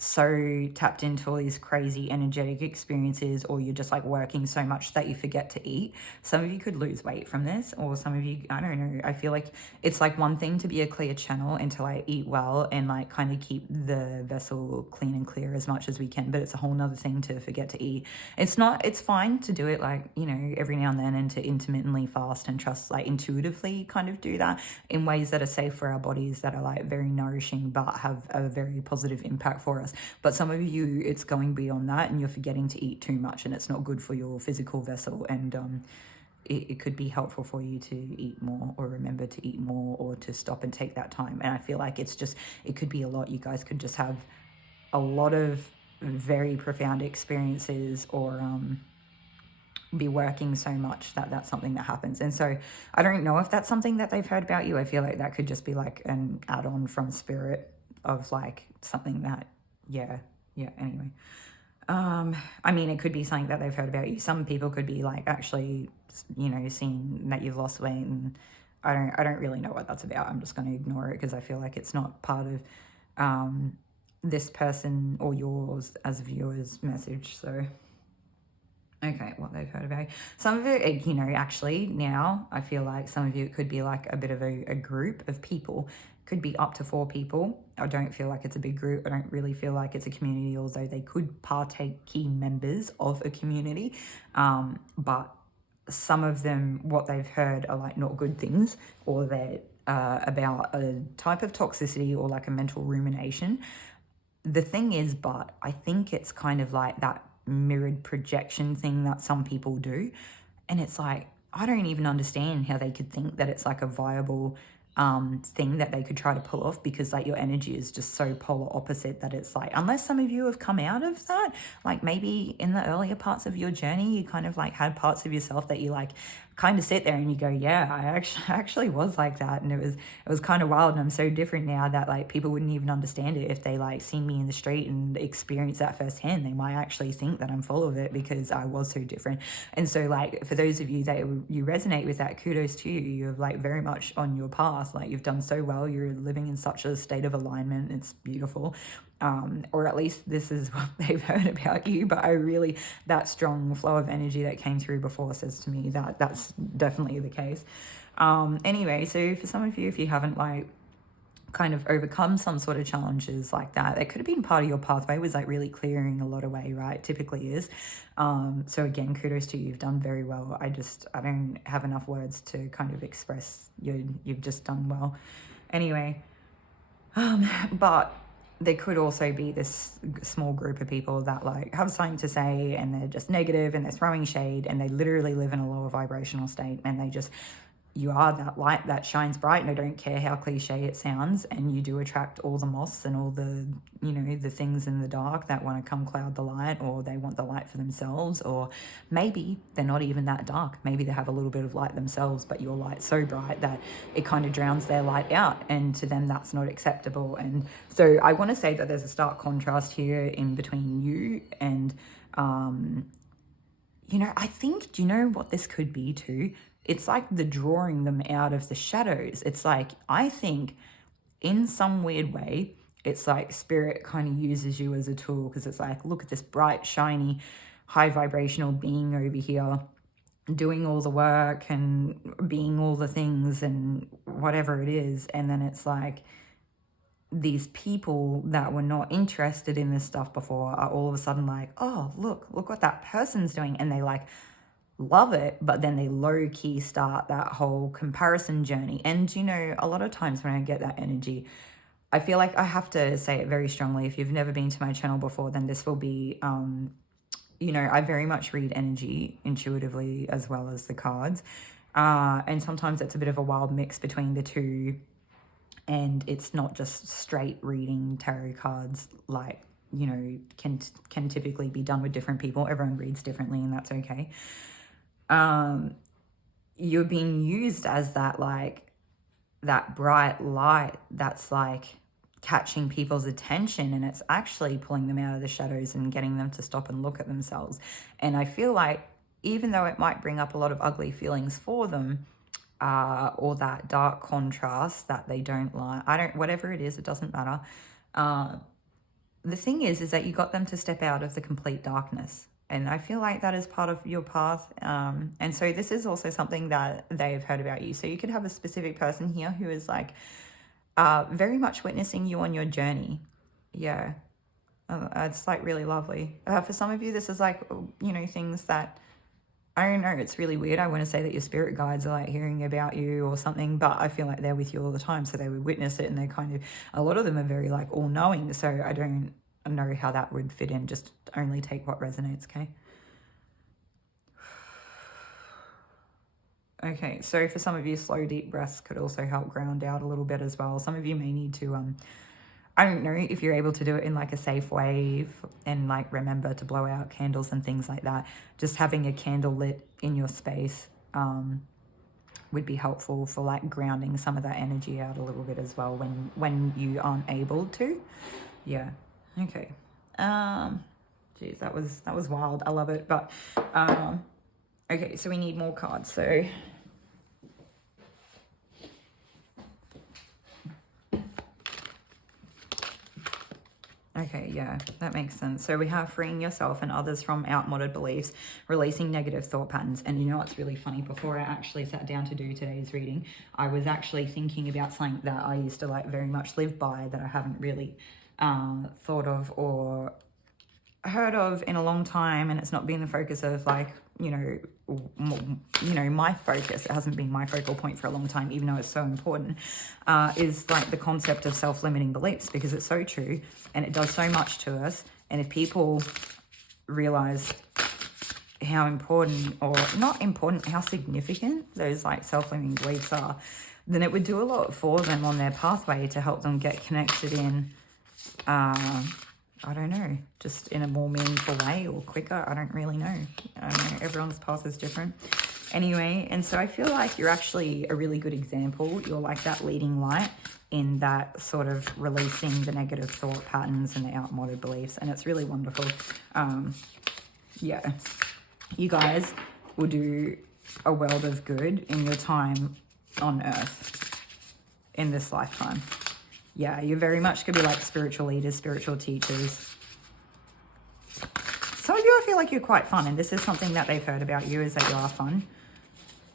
so tapped into all these crazy energetic experiences, or you're just like working so much that you forget to eat. Some of you could lose weight from this, or some of you, I don't know, I feel like it's like one thing to be a clear channel and to like eat well and like kind of keep the vessel clean and clear as much as we can, but it's a whole nother thing to forget to eat. It's fine to do it like, you know, every now and then, and to intermittently fast and trust, like intuitively kind of do that in ways that are safe for our bodies, that are like very nourishing but have a very positive impact for us. But some of you, it's going beyond that, and you're forgetting to eat too much, and it's not good for your physical vessel. And it could be helpful for you to eat more, or remember to eat more, or to stop and take that time. And I feel like it could be a lot. You guys could just have a lot of very profound experiences, or be working so much that that's something that happens. And so I don't know if that's something that they've heard about you. I feel like that could just be like an add-on from spirit of like something that, yeah, anyway. I mean, it could be something that they've heard about you. Some people could be like actually, you know, seeing that you've lost weight, and I don't really know what that's about. I'm just going to ignore it because I feel like it's not part of this person or yours as viewers' message. So okay, what they've heard about you. Some of it, you know, actually now I feel like some of you, it could be like a bit of a group of people could be up to 4 people. I don't feel like it's a big group. I don't really feel like it's a community, although they could partake key members of a community. But some of them, what they've heard are like not good things, or they're about a type of toxicity or like a mental rumination. The thing is, but I think it's kind of like that mirrored projection thing that some people do. And it's like, I don't even understand how they could think that it's like a viable thing that they could try to pull off, because like your energy is just so polar opposite that it's like, unless some of you have come out of that, like maybe in the earlier parts of your journey, you kind of like had parts of yourself that you like kind of sit there and you go, yeah, I actually was like that, and it was kind of wild, and I'm so different now that like people wouldn't even understand it if they like seen me in the street and experience that firsthand. They might actually think that I'm full of it because I was so different. And so like for those of you that you resonate with that, kudos to you. You're like very much on your path. Like you've done so well. You're living in such a state of alignment. It's beautiful. Or at least this is what they've heard about you. But I really, that strong flow of energy that came through before says to me that that's definitely the case. Anyway, so for some of you, if you haven't like kind of overcome some sort of challenges like that, that could have been part of your pathway, was like really clearing a lot away, right? It typically is. So again, kudos to you. You've done very well. I don't have enough words to kind of express you've just done well. Anyway, but there could also be this small group of people that like have something to say and they're just negative and they're throwing shade, and they literally live in a lower vibrational state, and they just, you are that light that shines bright, and I don't care how cliche it sounds, and you do attract all the moths and all the, you know, the things in the dark that want to come cloud the light, or they want the light for themselves, or maybe they're not even that dark. Maybe they have a little bit of light themselves, but your light's so bright that it kind of drowns their light out, and to them that's not acceptable. And so I want to say that there's a stark contrast here in between you and you know, I think, do you know what this could be too? It's like the drawing them out of the shadows. It's like, I think in some weird way, it's like spirit kind of uses you as a tool, because it's like, look at this bright, shiny, high vibrational being over here doing all the work and being all the things and whatever it is. And then it's like, these people that were not interested in this stuff before are all of a sudden like, oh, look what that person's doing. And they like love it, but then they low-key start that whole comparison journey. And, you know, a lot of times when I get that energy, I feel like I have to say it very strongly. If you've never been to my channel before, then this will be, you know, I very much read energy intuitively as well as the cards. And sometimes it's a bit of a wild mix between the two. And it's not just straight reading tarot cards, like, you know, can typically be done with different people. Everyone reads differently, and that's okay. You're being used as that, like, that bright light that's like catching people's attention, and it's actually pulling them out of the shadows and getting them to stop and look at themselves. And I feel like even though it might bring up a lot of ugly feelings for them, or that dark contrast that they don't like, whatever it is, it doesn't matter. The thing is that you got them to step out of the complete darkness. And I feel like that is part of your path. And so this is also something that they've heard about you. So you could have a specific person here who is like very much witnessing you on your journey. Yeah. It's like really lovely. For some of you, this is like, you know, things that, I don't know, it's really weird. I want to say that your spirit guides are like hearing about you or something, but I feel like they're with you all the time, so they would witness it, and they kind of, a lot of them are very like all-knowing, so I don't know how that would fit in. Just only take what resonates, okay? Okay, so for some of you, slow, deep breaths could also help ground out a little bit as well. Some of you may need to, I don't know if you're able to do it in like a safe way, and like remember to blow out candles and things like that. Just having a candle lit in your space would be helpful for like grounding some of that energy out a little bit as well when you aren't able to. Yeah. Okay. Geez, that was wild. I love it. But okay, so we need more cards. So okay, Okay, yeah, that makes sense. So we have freeing yourself and others from outmoded beliefs, releasing negative thought patterns. And you know what's really funny? Before I actually sat down to do today's reading, I was actually thinking about something that I used to like very much live by that I haven't really thought of or heard of in a long time, and it's not been the focus of like, my focus. It hasn't been my focal point for a long time, even though it's so important, is like the concept of self-limiting beliefs, because it's so true and it does so much to us. And if people realize how important, or not important, how significant those like self-limiting beliefs are, then it would do a lot for them on their pathway to help them get connected in I don't know, just in a more meaningful way or quicker. I don't really know. I don't know. Everyone's path is different. Anyway, and so I feel like you're actually a really good example. You're like that leading light in that sort of releasing the negative thought patterns and the outmoded beliefs. And it's really wonderful. Yeah, you guys will do a world of good in your time on Earth in this lifetime. Yeah, you very much could be like spiritual leaders, spiritual teachers. Some of you, I feel like you're quite fun, and this is something that they've heard about you, is that you are fun.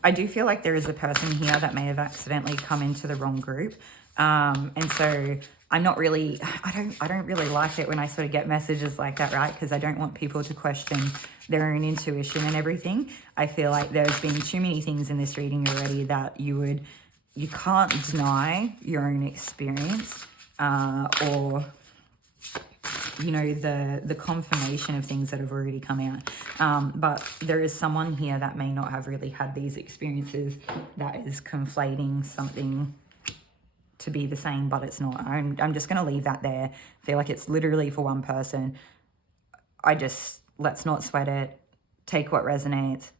I do feel like there is a person here that may have accidentally come into the wrong group. And so I'm not really, I don't really like it when I sort of get messages like that, right? Because I don't want people to question their own intuition and everything. I feel like there's been too many things in this reading already that you can't deny your own experience, or, the confirmation of things that have already come out. But there is someone here that may not have really had these experiences that is conflating something to be the same, but it's not. I'm just going to leave that there. I feel like it's literally for one person. Let's not sweat it. Take what resonates.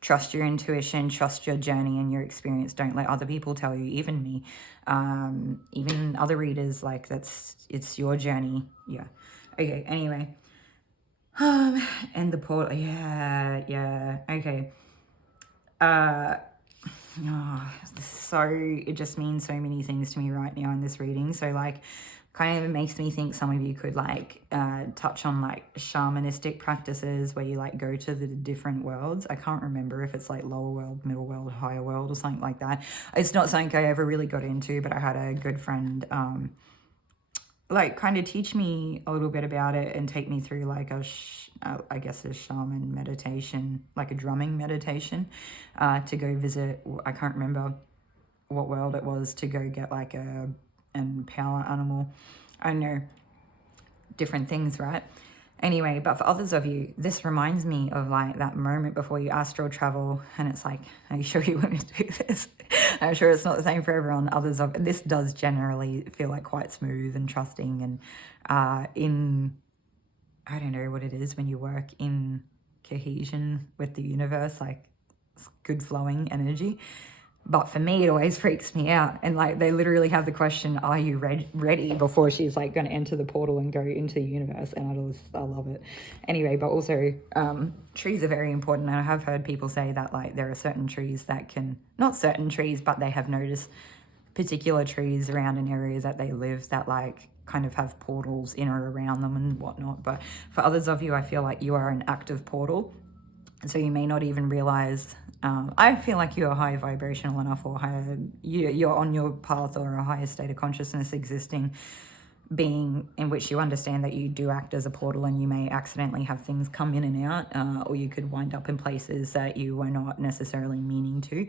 Trust your intuition, trust your journey and your experience. Don't let other people tell you, even me, even other readers, like it's your journey. Yeah. Okay, anyway. And the portal, yeah, okay. It just means so many things to me right now in this reading. So like, kind of makes me think some of you could like touch on like shamanistic practices where you like go to the different worlds. I can't remember if it's like lower world, middle world, higher world, or something like that. It's not something I ever really got into, but I had a good friend like kind of teach me a little bit about it and take me through like I guess a shaman meditation, like a drumming meditation, to go visit. I can't remember what world it was, to go get like and power animal. I don't know, different things, right? Anyway, but for others of you, this reminds me of like that moment before you astral travel, and it's like, are you sure you want to do this? I'm sure it's not the same for everyone. This does generally feel like quite smooth and trusting, and I don't know what it is when you work in cohesion with the universe, like good flowing energy. But for me, it always freaks me out. And like, they literally have the question, are you ready, before she's like going to enter the portal and go into the universe. And I love it. Anyway, but also trees are very important. And I have heard people say that like there are certain trees that can, not certain trees, but they have noticed particular trees around an area that they live that like kind of have portals in or around them and whatnot. But for others of you, I feel like you are an active portal. So you may not even realize, I feel like you're high vibrational enough, or higher, you're on your path, or a higher state of consciousness existing being in which you understand that you do act as a portal, and you may accidentally have things come in and out, or you could wind up in places that you were not necessarily meaning to.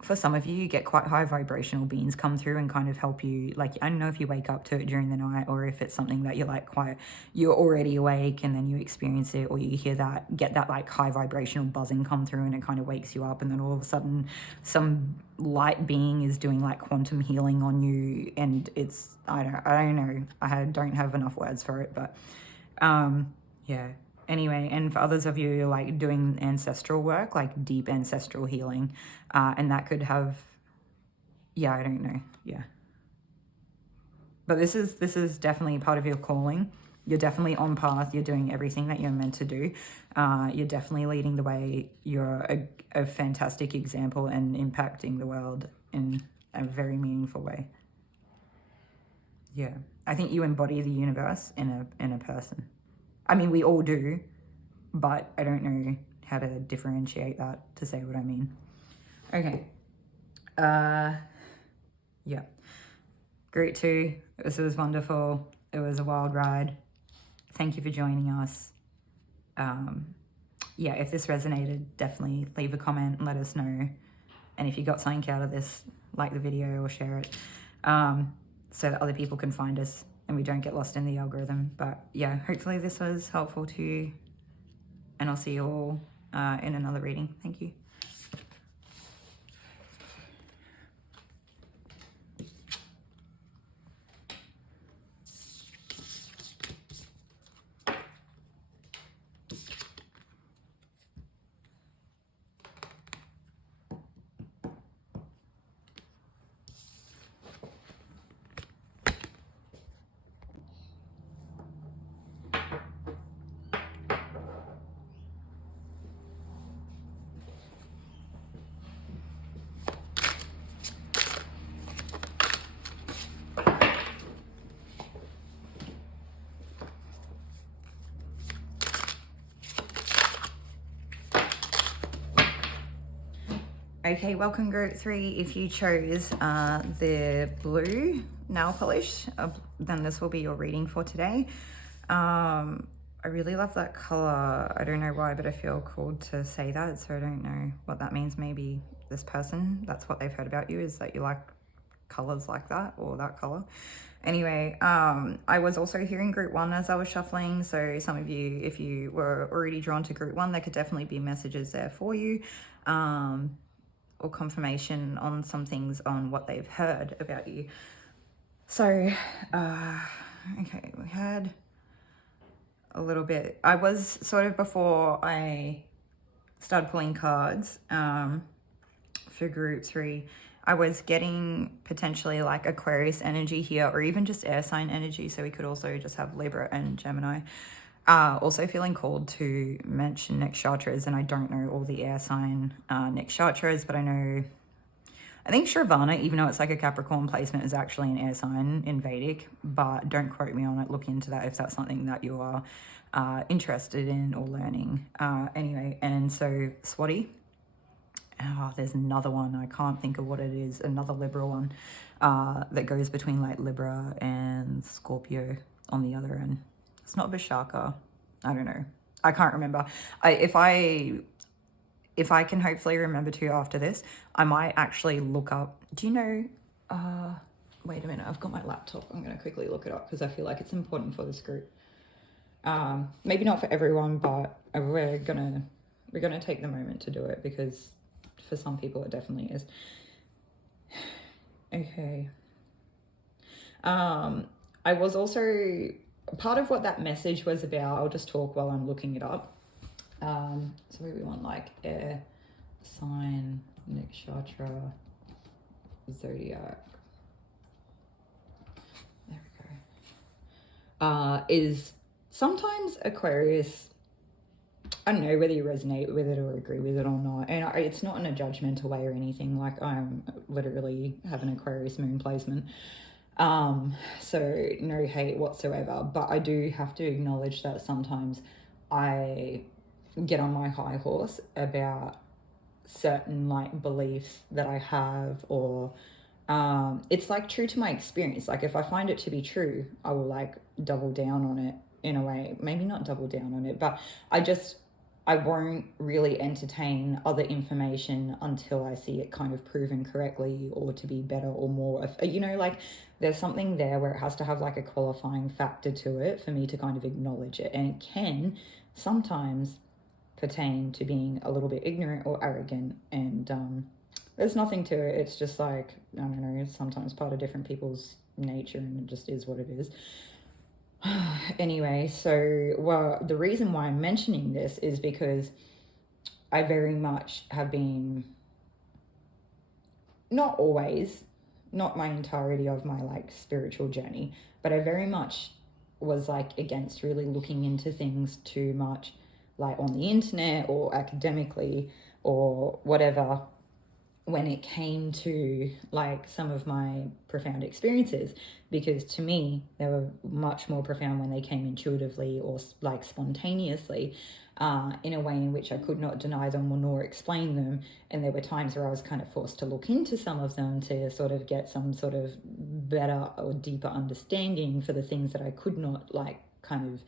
For some of you, you get quite high vibrational beings come through and kind of help you. Like, I don't know if you wake up to it during the night, or if it's something that you're like you're already awake and then you experience it, or you get that like high vibrational buzzing come through and it kind of wakes you up, and then all of a sudden some light being is doing like quantum healing on you, and it's I don't know, I don't have enough words for it, but yeah, anyway. And for others of you, you're like doing ancestral work, like deep ancestral healing, and that could have, I don't know, but this is definitely part of your calling. You're definitely on path. You're doing everything that you're meant to do. You're definitely leading the way. You're a fantastic example and impacting the world in a very meaningful way. Yeah. I think you embody the universe in a person. I mean, we all do, but I don't know how to differentiate that to say what I mean. Okay. Yeah. Group 2, this was wonderful. It was a wild ride. Thank you for joining us. Yeah, if this resonated, definitely leave a comment and let us know. And if you got something out of this, like the video or share it, so that other people can find us and we don't get lost in the algorithm. But yeah, hopefully this was helpful to you, and I'll see you all in another reading. Thank you. Okay, welcome group 3. If you chose the blue nail polish, then this will be your reading for today. I really love that color. I don't know why, but I feel called to say that, so I don't know what that means. Maybe this person, that's what they've heard about you, is that you like colors like that, or that color. Anyway, I was also hearing group 1 as I was shuffling, so some of you, if you were already drawn to group 1, there could definitely be messages there for you, or confirmation on some things on what they've heard about you. So, okay, we had a little bit. I was sort of, before I started pulling cards for group 3, I was getting potentially like Aquarius energy here, or even just air sign energy. So we could also just have Libra and Gemini. Also feeling called to mention nakshatras, and I don't know all the air sign nakshatras, but I think Shravana, even though it's like a Capricorn placement, is actually an air sign in Vedic, but don't quote me on it. Look into that if that's something that you are interested in or learning. Anyway, and so Swati, there's another one, I can't think of what it is, another Libra one that goes between like Libra and Scorpio on the other end. It's not Vishaka. I don't know. I can't remember. If I can hopefully remember to after this, I might actually look up. Do you know? Wait a minute. I've got my laptop. I'm going to quickly look it up because I feel like it's important for this group. Maybe not for everyone, but we're gonna take the moment to do it because for some people it definitely is. Okay. I was also, part of what that message was about, I'll just talk while I'm looking it up. So we want like air sign, nakshatra, zodiac. There we go. Is sometimes Aquarius, I don't know whether you resonate with it or agree with it or not. And it's not in a judgmental way or anything. Like, I'm literally have an Aquarius moon placement. So no hate whatsoever. But I do have to acknowledge that sometimes I get on my high horse about certain like beliefs that I have, or it's like true to my experience. Like if I find it to be true, I will like double down on it in a way. Maybe not double down on it, but I won't really entertain other information until I see it kind of proven correctly or to be better or more, you know, like there's something there where it has to have like a qualifying factor to it for me to kind of acknowledge it. And it can sometimes pertain to being a little bit ignorant or arrogant, and there's nothing to it. It's just like, I don't know, it's sometimes part of different people's nature, and it just is what it is. Anyway, so well, the reason why I'm mentioning this is because I very much have been, not always, not my entirety of my like spiritual journey, but I very much was like against really looking into things too much, like on the internet or academically or whatever, when it came to like some of my profound experiences, because to me they were much more profound when they came intuitively or like spontaneously, in a way in which I could not deny them or nor explain them. And there were times where I was kind of forced to look into some of them to sort of get some sort of better or deeper understanding for the things that I could not like kind of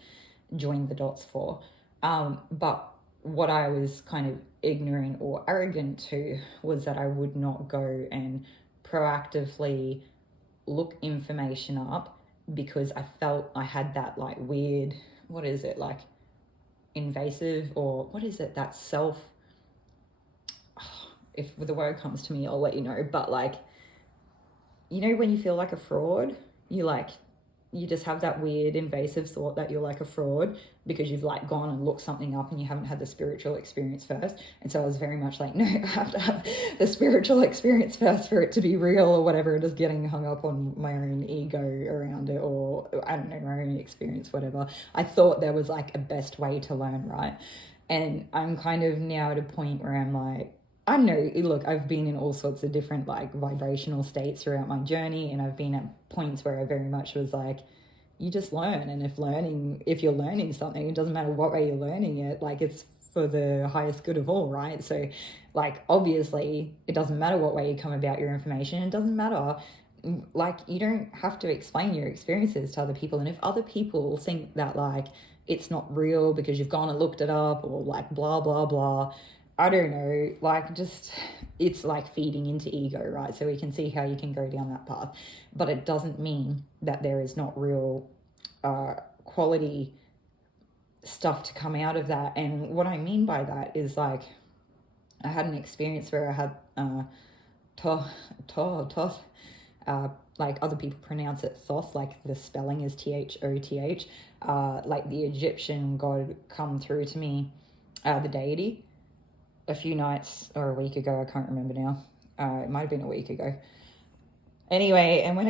join the dots for. But what I was kind of ignorant or arrogant to was that I would not go and proactively look information up, because I felt I had that like weird, what is it, like invasive, or what is it, that self, if the word comes to me I'll let you know, but like, you know, when you feel like a fraud, you just have that weird invasive thought that you're like a fraud because you've like gone and looked something up and you haven't had the spiritual experience first. And so I was very much like, no, I have to have the spiritual experience first for it to be real or whatever. Just getting hung up on my own ego around it, or I don't know, my own experience, whatever. I thought there was like a best way to learn, right? And I'm kind of now at a point where I'm like, I know, look, I've been in all sorts of different like vibrational states throughout my journey, and I've been at points where I very much was like, you just learn. And if you're learning something, it doesn't matter what way you're learning it, like it's for the highest good of all, right? So like, obviously it doesn't matter what way you come about your information. It doesn't matter, like, you don't have to explain your experiences to other people. And if other people think that like it's not real because you've gone and looked it up, or like blah blah blah, I don't know, like, just, it's like feeding into ego, right? So we can see how you can go down that path, but it doesn't mean that there is not real quality stuff to come out of that. And what I mean by that is like, I had an experience where I had toth, like other people pronounce it thoth, like the spelling is thoth, like the Egyptian god come through to me, the deity, a few nights or a week ago, I can't remember now. It might have been a week ago. Anyway, and when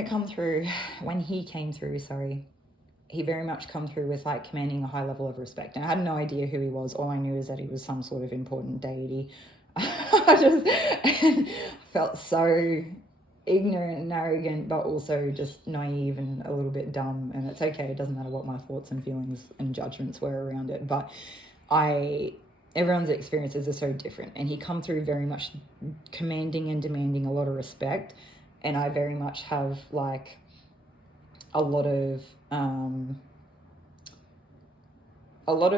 he came through, he very much come through with like commanding a high level of respect. And I had no idea who he was. All I knew is that he was some sort of important deity. I just felt so ignorant and arrogant, but also just naive and a little bit dumb. And it's okay. It doesn't matter what my thoughts and feelings and judgments were around it. But everyone's experiences are so different, and he come through very much commanding and demanding a lot of respect. And I very much have like a lot of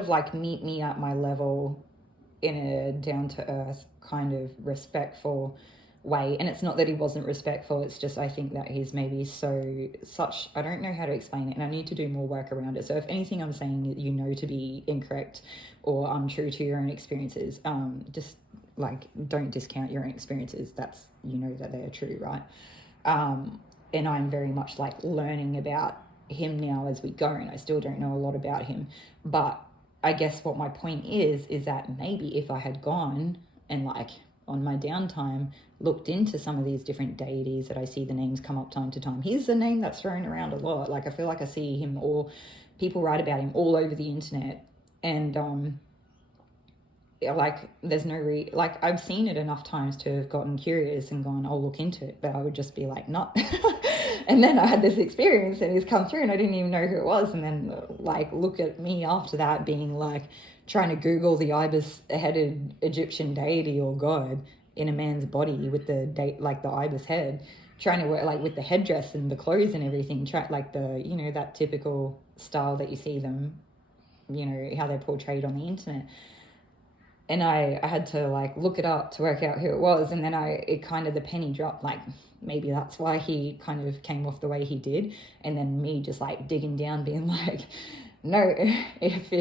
like meet me at my level in a down to earth kind of respectful way. And it's not that he wasn't respectful, it's just I think that he's maybe such, I don't know how to explain it, and I need to do more work around it. So if anything I'm saying you know to be incorrect or untrue to your own experiences, just like, don't discount your own experiences. That's, you know that they are true, right? And I'm very much like learning about him now as we go, and I still don't know a lot about him. But I guess what my point is that maybe if I had gone and like on my downtime looked into some of these different deities that I see the names come up time to time. He's a name that's thrown around a lot. Like, I feel like I see him, or people write about him all over the internet. And like, there's no like, I've seen it enough times to have gotten curious and gone, I'll look into it, but I would just be like, not. And then I had this experience and he's come through and I didn't even know who it was. And then like, look at me after that being like trying to Google the ibis-headed Egyptian deity or god in a man's body with the like the ibis head, trying to work like with the headdress and the clothes and everything, like the, you know, that typical style that you see them, you know, how they're portrayed on the internet. And I had to like look it up to work out who it was. And then it kind of, the penny dropped, like, maybe that's why he kind of came off the way he did. And then me just like digging down, being like, no, if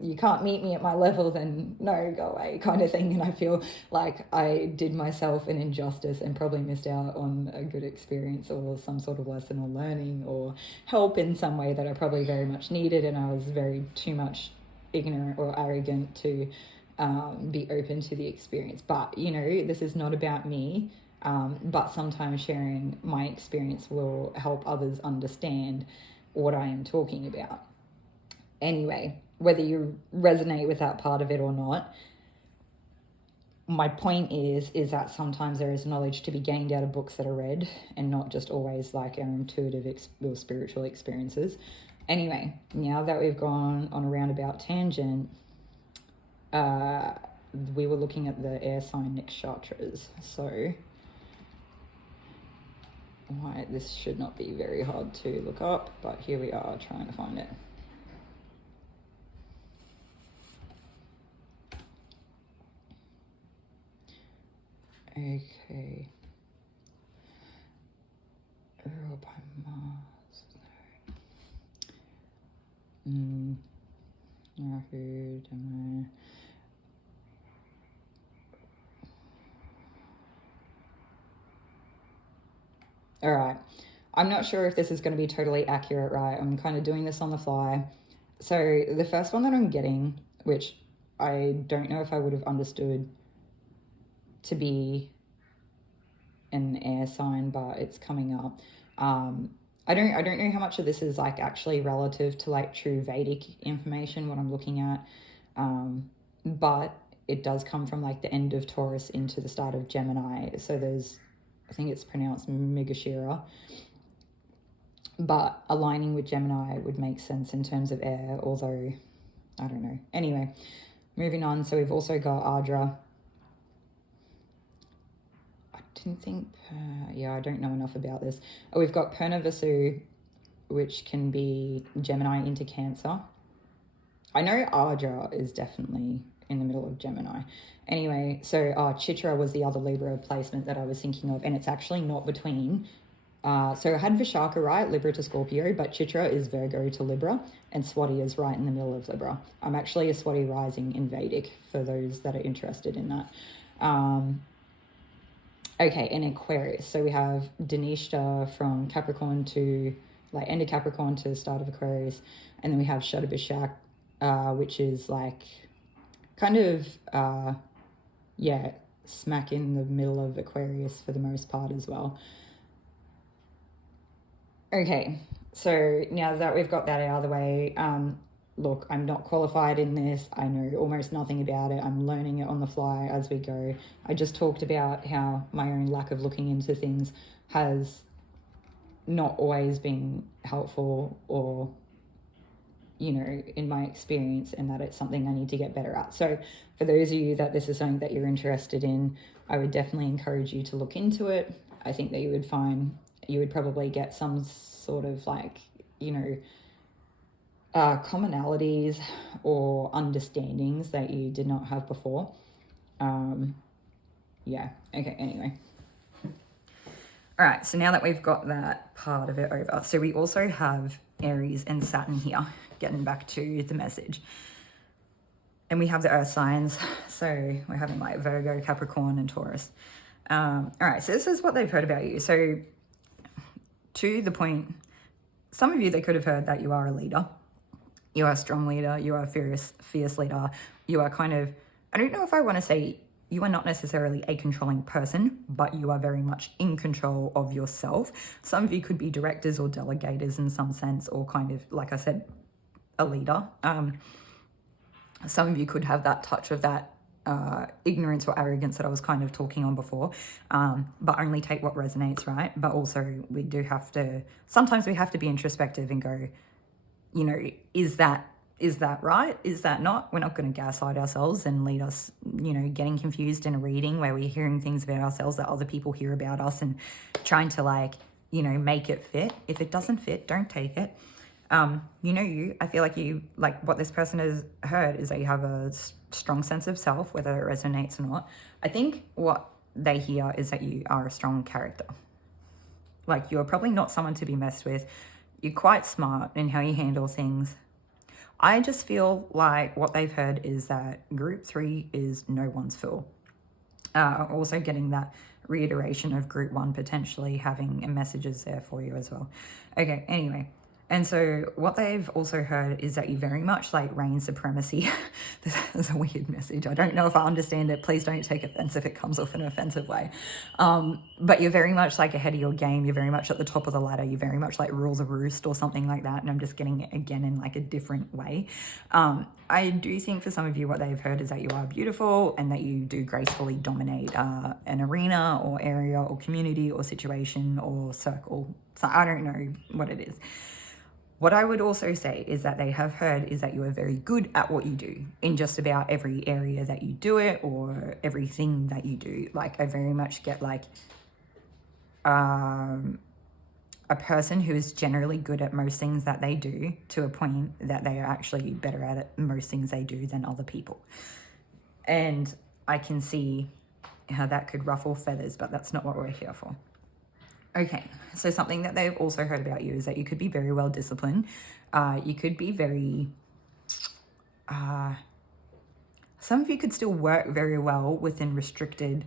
you can't meet me at my level, then no, go away, kind of thing. And I feel like I did myself an injustice and probably missed out on a good experience or some sort of lesson or learning or help in some way that I probably very much needed. And I was too much ignorant or arrogant to be open to the experience. But, you know, this is not about me. But sometimes sharing my experience will help others understand what I am talking about. Anyway, whether you resonate with that part of it or not, my point is that sometimes there is knowledge to be gained out of books that are read and not just always like our intuitive or spiritual experiences. Anyway, now that we've gone on a roundabout tangent, we were looking at the air sign nakshatras. So, right, this should not be very hard to look up, but here we are trying to find it. Okay. Oh, by Mars. No. Yahoo, demo. All right. I'm not sure if this is going to be totally accurate, right? I'm kind of doing this on the fly. So the first one that I'm getting, which I don't know if I would have understood to be an air sign, but it's coming up. I don't know how much of this is like actually relative to like true Vedic information, what I'm looking at. But it does come from like the end of Taurus into the start of Gemini. So there's, I think it's pronounced Mrigashira. But aligning with Gemini would make sense in terms of air, although I don't know. Anyway, moving on. So we've also got Ardra. I didn't think, yeah, I don't know enough about this. Oh, we've got Purnavisu, which can be Gemini into Cancer. I know Ardra is definitely in the middle of Gemini. Anyway, so Chitra was the other Libra placement that I was thinking of, and it's actually not between. So I had Vishaka, right, Libra to Scorpio, but Chitra is Virgo to Libra, and Swati is right in the middle of Libra. I'm actually a Swati Rising in Vedic, for those that are interested in that. Okay, in Aquarius, so we have Dhanishta from Capricorn to, like, end of Capricorn to the start of Aquarius, and then we have Shadabhishak, which is, like, kind of, yeah, smack in the middle of Aquarius for the most part as well. Okay, so now that we've got that out of the way, look, I'm not qualified in this. I know almost nothing about it. I'm learning it on the fly as we go. I just talked about how my own lack of looking into things has not always been helpful or, you know, in my experience, and that it's something I need to get better at. So for those of you that this is something that you're interested in, I would definitely encourage you to look into it. I think that you would probably get some sort of like, you know, commonalities or understandings that you did not have before. Yeah, okay, anyway. All right, so now that we've got that part of it over, so we also have Aries and Saturn here, getting back to the message. And we have the earth signs, so we're having like Virgo, Capricorn, and Taurus. All right, so this is what they've heard about you. So to the point, some of you, they could have heard that you are a leader. You are a strong leader. You are a fierce leader. You are kind of, I don't know if I want to say you are not necessarily a controlling person, but you are very much in control of yourself. Some of you could be directors or delegators in some sense, or kind of, like I said, a leader. Some of you could have that touch of that ignorance or arrogance that I was kind of talking on before, but only take what resonates, right? But also we do have to, sometimes we have to be introspective and go, you know, is that right? Is that not? We're not going to gaslight ourselves and lead us, you know, getting confused in a reading where we're hearing things about ourselves that other people hear about us and trying to, like, you know, make it fit. If it doesn't fit, don't take it. You know, I feel like you, like what this person has heard is that you have a strong sense of self, whether it resonates or not. I think what they hear is that you are a strong character. Like, you're probably not someone to be messed with. You're quite smart in how you handle things. I just feel like what they've heard is that group 3 is no one's fool. Also getting that reiteration of group 1 potentially having messages there for you as well. Okay, anyway. And so what they've also heard is that you very much like reign supremacy. This is a weird message. I don't know if I understand it. Please don't take offense if it comes off in an offensive way. But you're very much like ahead of your game. You're very much at the top of the ladder. You very much like rule the roost or something like that. And I'm just getting it again in like a different way. I do think for some of you what they've heard is that you are beautiful and that you do gracefully dominate an arena or area or community or situation or circle. So I don't know what it is. What I would also say is that they have heard is that you are very good at what you do in just about every area that you do it or everything that you do. Like I very much get like a person who is generally good at most things that they do to a point that they are actually better at it, most things they do than other people. And I can see how that could ruffle feathers, but that's not what we're here for. Okay, so something that they've also heard about you is that you could be very well disciplined. You could be very, some of you could still work very well within restricted,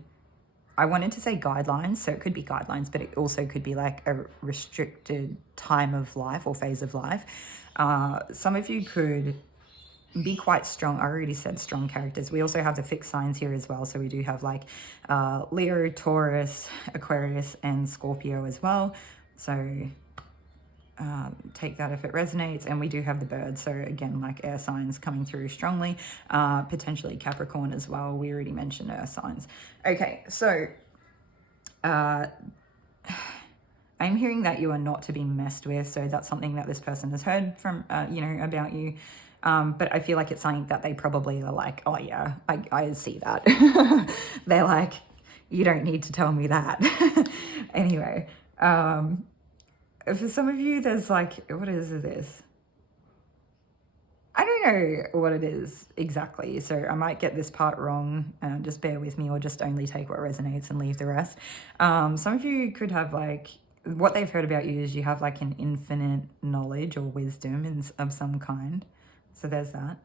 I wanted to say guidelines, so it could be guidelines, but it also could be like a restricted time of life or phase of life. Some of you could be quite strong. I already said strong characters. We also have the fixed signs here as well. So we do have like Leo, Taurus, Aquarius, and Scorpio as well. So take that if it resonates. And we do have the birds. So again, like air signs coming through strongly, potentially Capricorn as well. We already mentioned air signs. Okay, so I'm hearing that you are not to be messed with. So that's something that this person has heard from, about you. But I feel like it's something that they probably are like, oh yeah, I see that. They're like, you don't need to tell me that. Anyway, for some of you, there's like, what is this? I don't know what it is exactly. So I might get this part wrong. Just bear with me or just only take what resonates and leave the rest. Some of you could have like, what they've heard about you is you have like an infinite knowledge or wisdom of some kind. So there's that.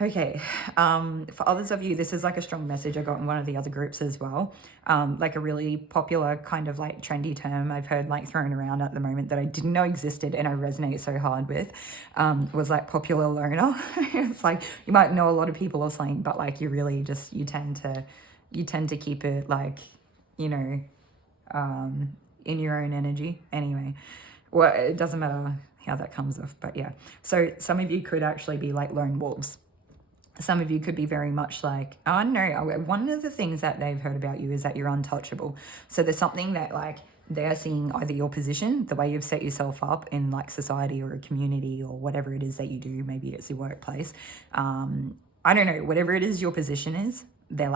Okay, for others of you, this is like a strong message I got in one of the other groups as well. Like a really popular kind of like trendy term I've heard like thrown around at the moment that I didn't know existed and I resonate so hard with, was like popular loner. It's like you might know a lot of people or something, but like you really just, you tend to keep it like, in your own energy. Anyway, well, it doesn't matter how that comes off, but yeah. So some of you could actually be like lone wolves. Some of you could be very much like, oh no, one of the things that they've heard about you is that you're untouchable. So there's something that like they're seeing either your position, the way you've set yourself up in like society or a community or whatever it is that you do, maybe it's your workplace. I don't know, whatever it is your position is, they're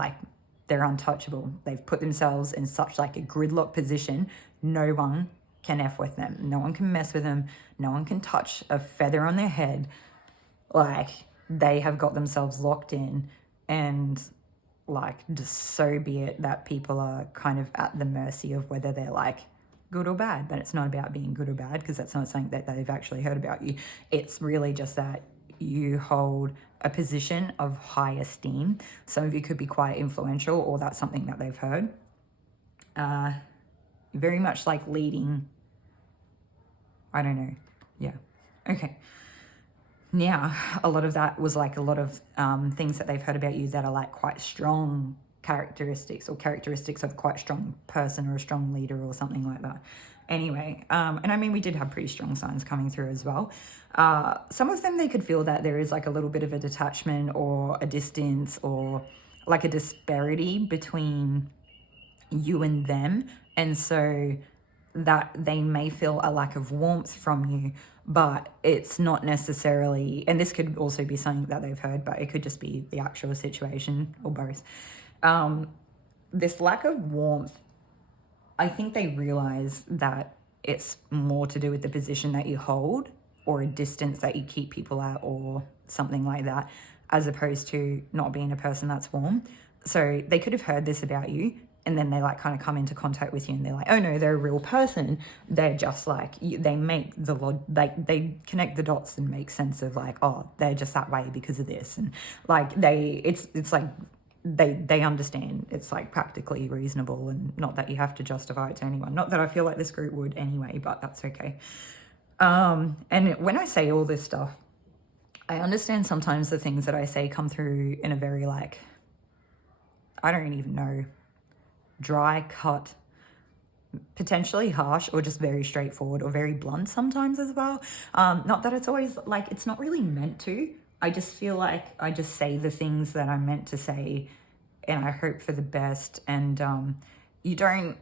untouchable. They've put themselves in such like a gridlock position. No one can F with them. No one can mess with them. No one can touch a feather on their head. Like they have got themselves locked in, and like just so be it that people are kind of at the mercy of whether they're like good or bad. But it's not about being good or bad because that's not something that they've actually heard about you. It's really just that you hold a position of high esteem. Some of you could be quite influential, or that's something that they've heard. Very much like leading. I don't know. Yeah. Okay. Now, a lot of that was like a lot of things that they've heard about you that are like quite strong characteristics or characteristics of quite strong person or a strong leader or something like that. Anyway, and I mean, we did have pretty strong signs coming through as well. Some of them, they could feel that there is like a little bit of a detachment or a distance or like a disparity between you and them. And so that they may feel a lack of warmth from you, but it's not necessarily, and this could also be something that they've heard, but it could just be the actual situation or both. This lack of warmth, I think they realize that it's more to do with the position that you hold or a distance that you keep people at or something like that, as opposed to not being a person that's warm. So they could have heard this about you, and then they like kind of come into contact with you and they're like, oh no, they're a real person. They're just like, they make they connect the dots and make sense of like, oh, they're just that way because of this. And like it's like they understand it's like practically reasonable, and not that you have to justify it to anyone. Not that I feel like this group would anyway, but that's okay. And when I say all this stuff, I understand sometimes the things that I say come through in a very like, I don't even know, dry cut, potentially harsh, or just very straightforward or very blunt sometimes as well. Not that it's always like, it's not really meant to. I just feel like I just say the things that I'm meant to say, and I hope for the best. And you don't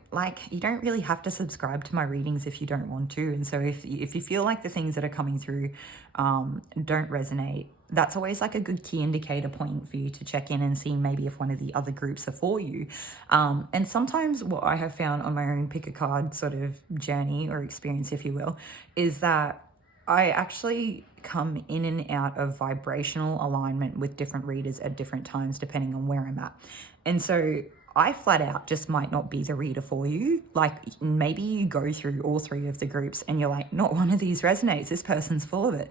really have to subscribe to my readings if you don't want to. And so if you feel like the things that are coming through don't resonate, that's always like a good key indicator point for you to check in and see maybe if one of the other groups are for you. And sometimes what I have found on my own pick a card sort of journey or experience, if you will, is that I actually come in and out of vibrational alignment with different readers at different times, depending on where I'm at. And so I flat out just might not be the reader for you. Like maybe you go through all three of the groups and you're like, not one of these resonates. This person's full of it.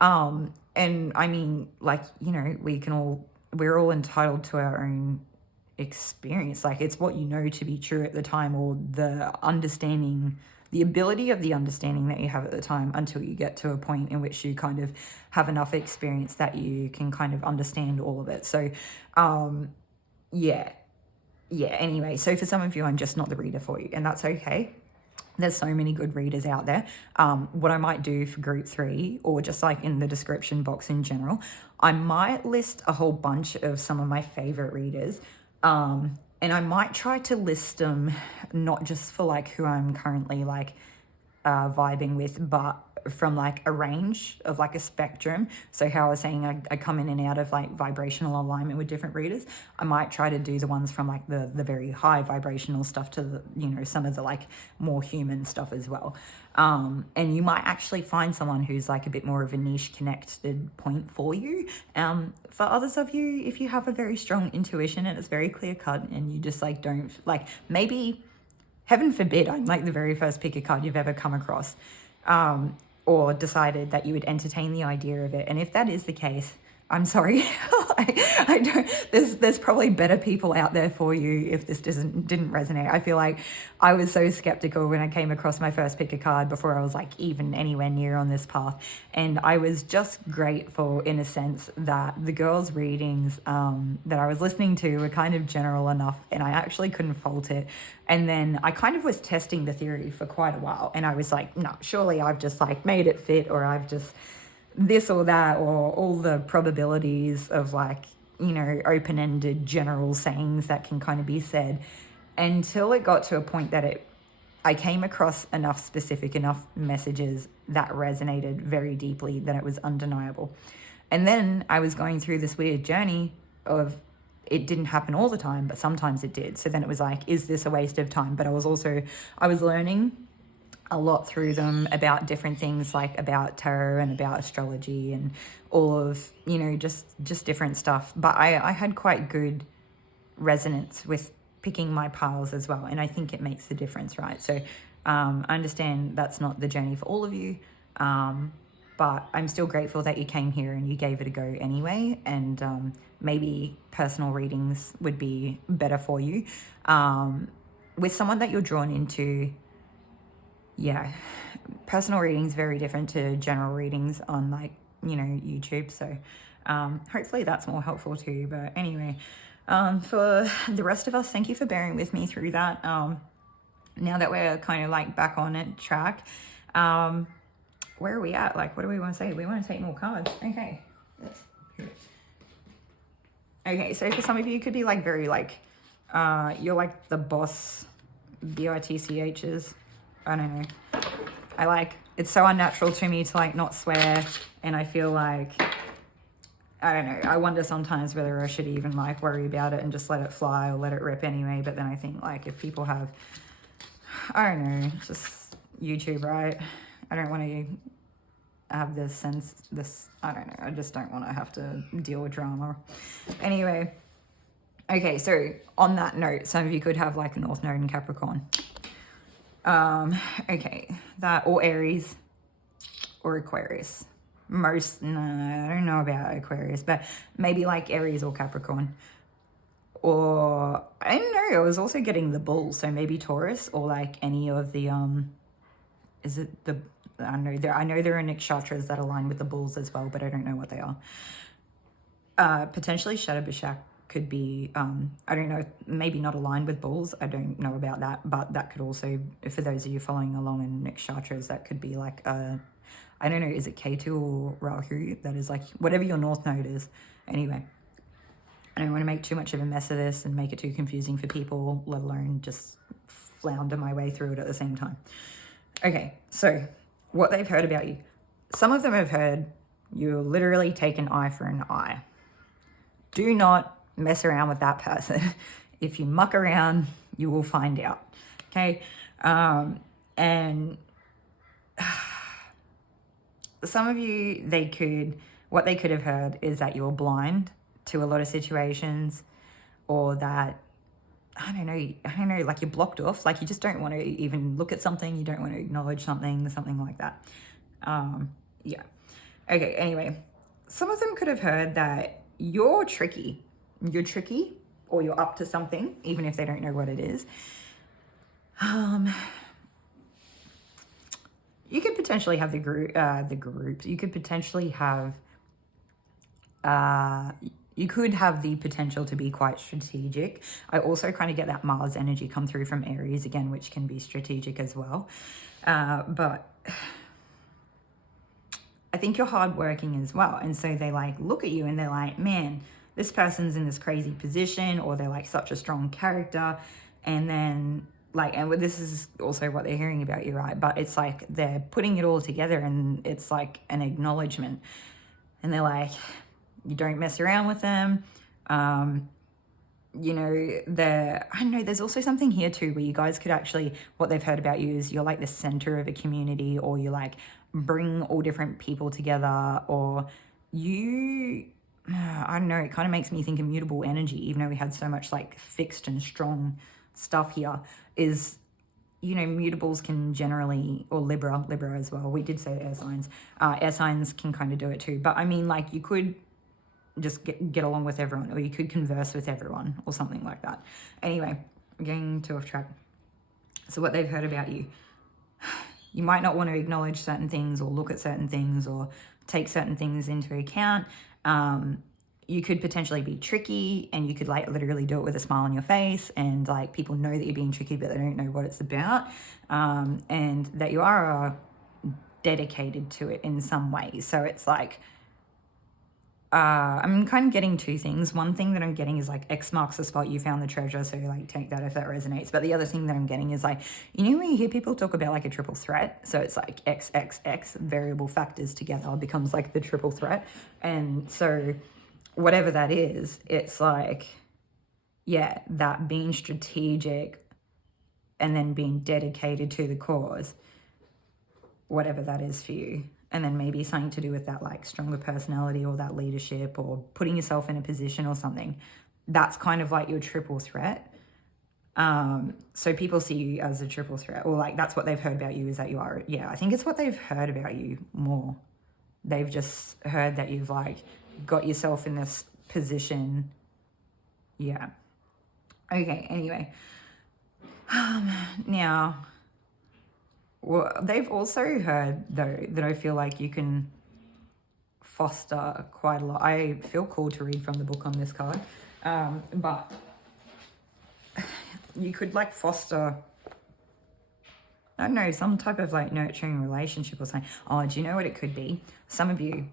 And I mean, like, you know, we're all entitled to our own experience. Like it's what you know to be true at the time, or the understanding, the ability of the understanding that you have at the time, until you get to a point in which you kind of have enough experience that you can kind of understand all of it. So, yeah, anyway, so for some of you, I'm just not the reader for you, and that's okay. There's so many good readers out there. What I might do for group 3, or just like in the description box in general, I might list a whole bunch of some of my favorite readers. And I might try to list them not just for like who I'm currently like vibing with, but from like a range of like a spectrum. So how I was saying I come in and out of like vibrational alignment with different readers, I might try to do the ones from like the very high vibrational stuff to the, you know, some of the like more human stuff as well. And you might actually find someone who's like a bit more of a niche connected point for you. For others of you, if you have a very strong intuition and it's very clear cut and you just like don't like, maybe heaven forbid I'm like the very first pick a card you've ever come across, or decided that you would entertain the idea of it. And if that is the case, I'm sorry. I don't, there's probably better people out there for you if this didn't resonate. I feel like I was so skeptical when I came across my first pick a card before I was like even anywhere near on this path. And I was just grateful in a sense that the girls' readings that I was listening to were kind of general enough, and I actually couldn't fault it. And then I kind of was testing the theory for quite a while, and I was like, no, surely I've just like made it fit, or I've just this or that, or all the probabilities of like, you know, open-ended general sayings that can kind of be said, until it got to a point that I came across enough specific enough messages that resonated very deeply that it was undeniable. And then I was going through this weird journey of it didn't happen all the time, but sometimes it did. So then it was like, is this a waste of time? But I was learning a lot through them about different things, like about tarot and about astrology and all of, you know, just different stuff. But I had quite good resonance with picking my piles as well, and I think it makes a difference, right? So I understand that's not the journey for all of you, but I'm still grateful that you came here and you gave it a go anyway. And maybe personal readings would be better for you with someone that you're drawn into. Yeah, personal readings very different to general readings on like, you know, YouTube. So hopefully that's more helpful too. But anyway, for the rest of us, thank you for bearing with me through that. Now that we're kind of like back on it track, where are we at? Like, what do we want to say? We want to take more cards. Okay. Okay, so for some of you, it could be like very like, you're like the boss, BITCHs. I don't know. It's so unnatural to me to like not swear, and I feel like, I don't know, I wonder sometimes whether I should even like worry about it and just let it fly or let it rip anyway. But then I think like if people have, I don't know, just YouTube, right? I don't want to have this, I don't know, I just don't want to have to deal with drama. Anyway, okay, so on that note, some of you could have like a North Node in Capricorn. Okay, that, or Aries or Aquarius. I don't know about Aquarius, but maybe like Aries or Capricorn. Or, I don't know, I was also getting the bull, so maybe Taurus or like any of the, is it the, I know there are nakshatras that align with the bulls as well, but I don't know what they are. Potentially Shadabishak could be, I don't know, maybe not aligned with bulls. I don't know about that, but that could also, for those of you following along in nakshatras, that could be like, I don't know, is it Ketu or Rahu? That is like, whatever your north node is. Anyway, I don't want to make too much of a mess of this and make it too confusing for people, let alone just flounder my way through it at the same time. Okay, so what they've heard about you. Some of them have heard you literally take an eye for an eye. Do not mess around with that person. If you muck around, you will find out. Okay, and some of you, what they could have heard is that you're blind to a lot of situations, or that, I don't know, like you're blocked off, like you just don't want to even look at something, you don't want to acknowledge something like that. Yeah. Okay, anyway, some of them could have heard that you're tricky, or you're up to something, even if they don't know what it is. You could potentially have the groups. You could potentially have, you could have the potential to be quite strategic. I also kind of get that Mars energy come through from Aries again, which can be strategic as well. But I think you're hardworking as well. And so they like look at you and they're like, man, this person's in this crazy position, or they're like such a strong character. And then like, and this is also what they're hearing about you, right? But it's like they're putting it all together and it's like an acknowledgement. And they're like, you don't mess around with them. You know, I don't know, there's also something here too where you guys could actually, what they've heard about you is you're like the center of a community, or you like bring all different people together, or you, I don't know, it kind of makes me think immutable energy, even though we had so much like fixed and strong stuff here, is, you know, mutables can generally, or Libra as well, we did say air signs can kind of do it too, but I mean, like, you could just get along with everyone, or you could converse with everyone, or something like that. Anyway, I'm getting too off track. So what they've heard about you, you might not want to acknowledge certain things, or look at certain things, or take certain things into account. You could potentially be tricky, and you could like literally do it with a smile on your face, and like people know that you're being tricky, but they don't know what it's about, and that you are dedicated to it in some way. So it's like, I'm kind of getting two things. One thing that I'm getting is like X marks the spot, you found the treasure, so like take that if that resonates. But the other thing that I'm getting is like, you know when you hear people talk about like a triple threat, so it's like X variable factors together becomes like the triple threat. And so whatever that is, it's like, yeah, that being strategic and then being dedicated to the cause, whatever that is for you. And then maybe something to do with that like stronger personality, or that leadership, or putting yourself in a position or something. That's kind of like your triple threat. So people see you as a triple threat, or like that's what they've heard about you, is that you are. Yeah, I think it's what they've heard about you more. They've just heard that you've like got yourself in this position. Yeah. Okay, anyway. Now, well, they've also heard, though, that I feel like you can foster quite a lot. I feel called to read from the book on this card. But you could, like, foster, I don't know, some type of, like, nurturing relationship or something. Oh, do you know what it could be? Some of you,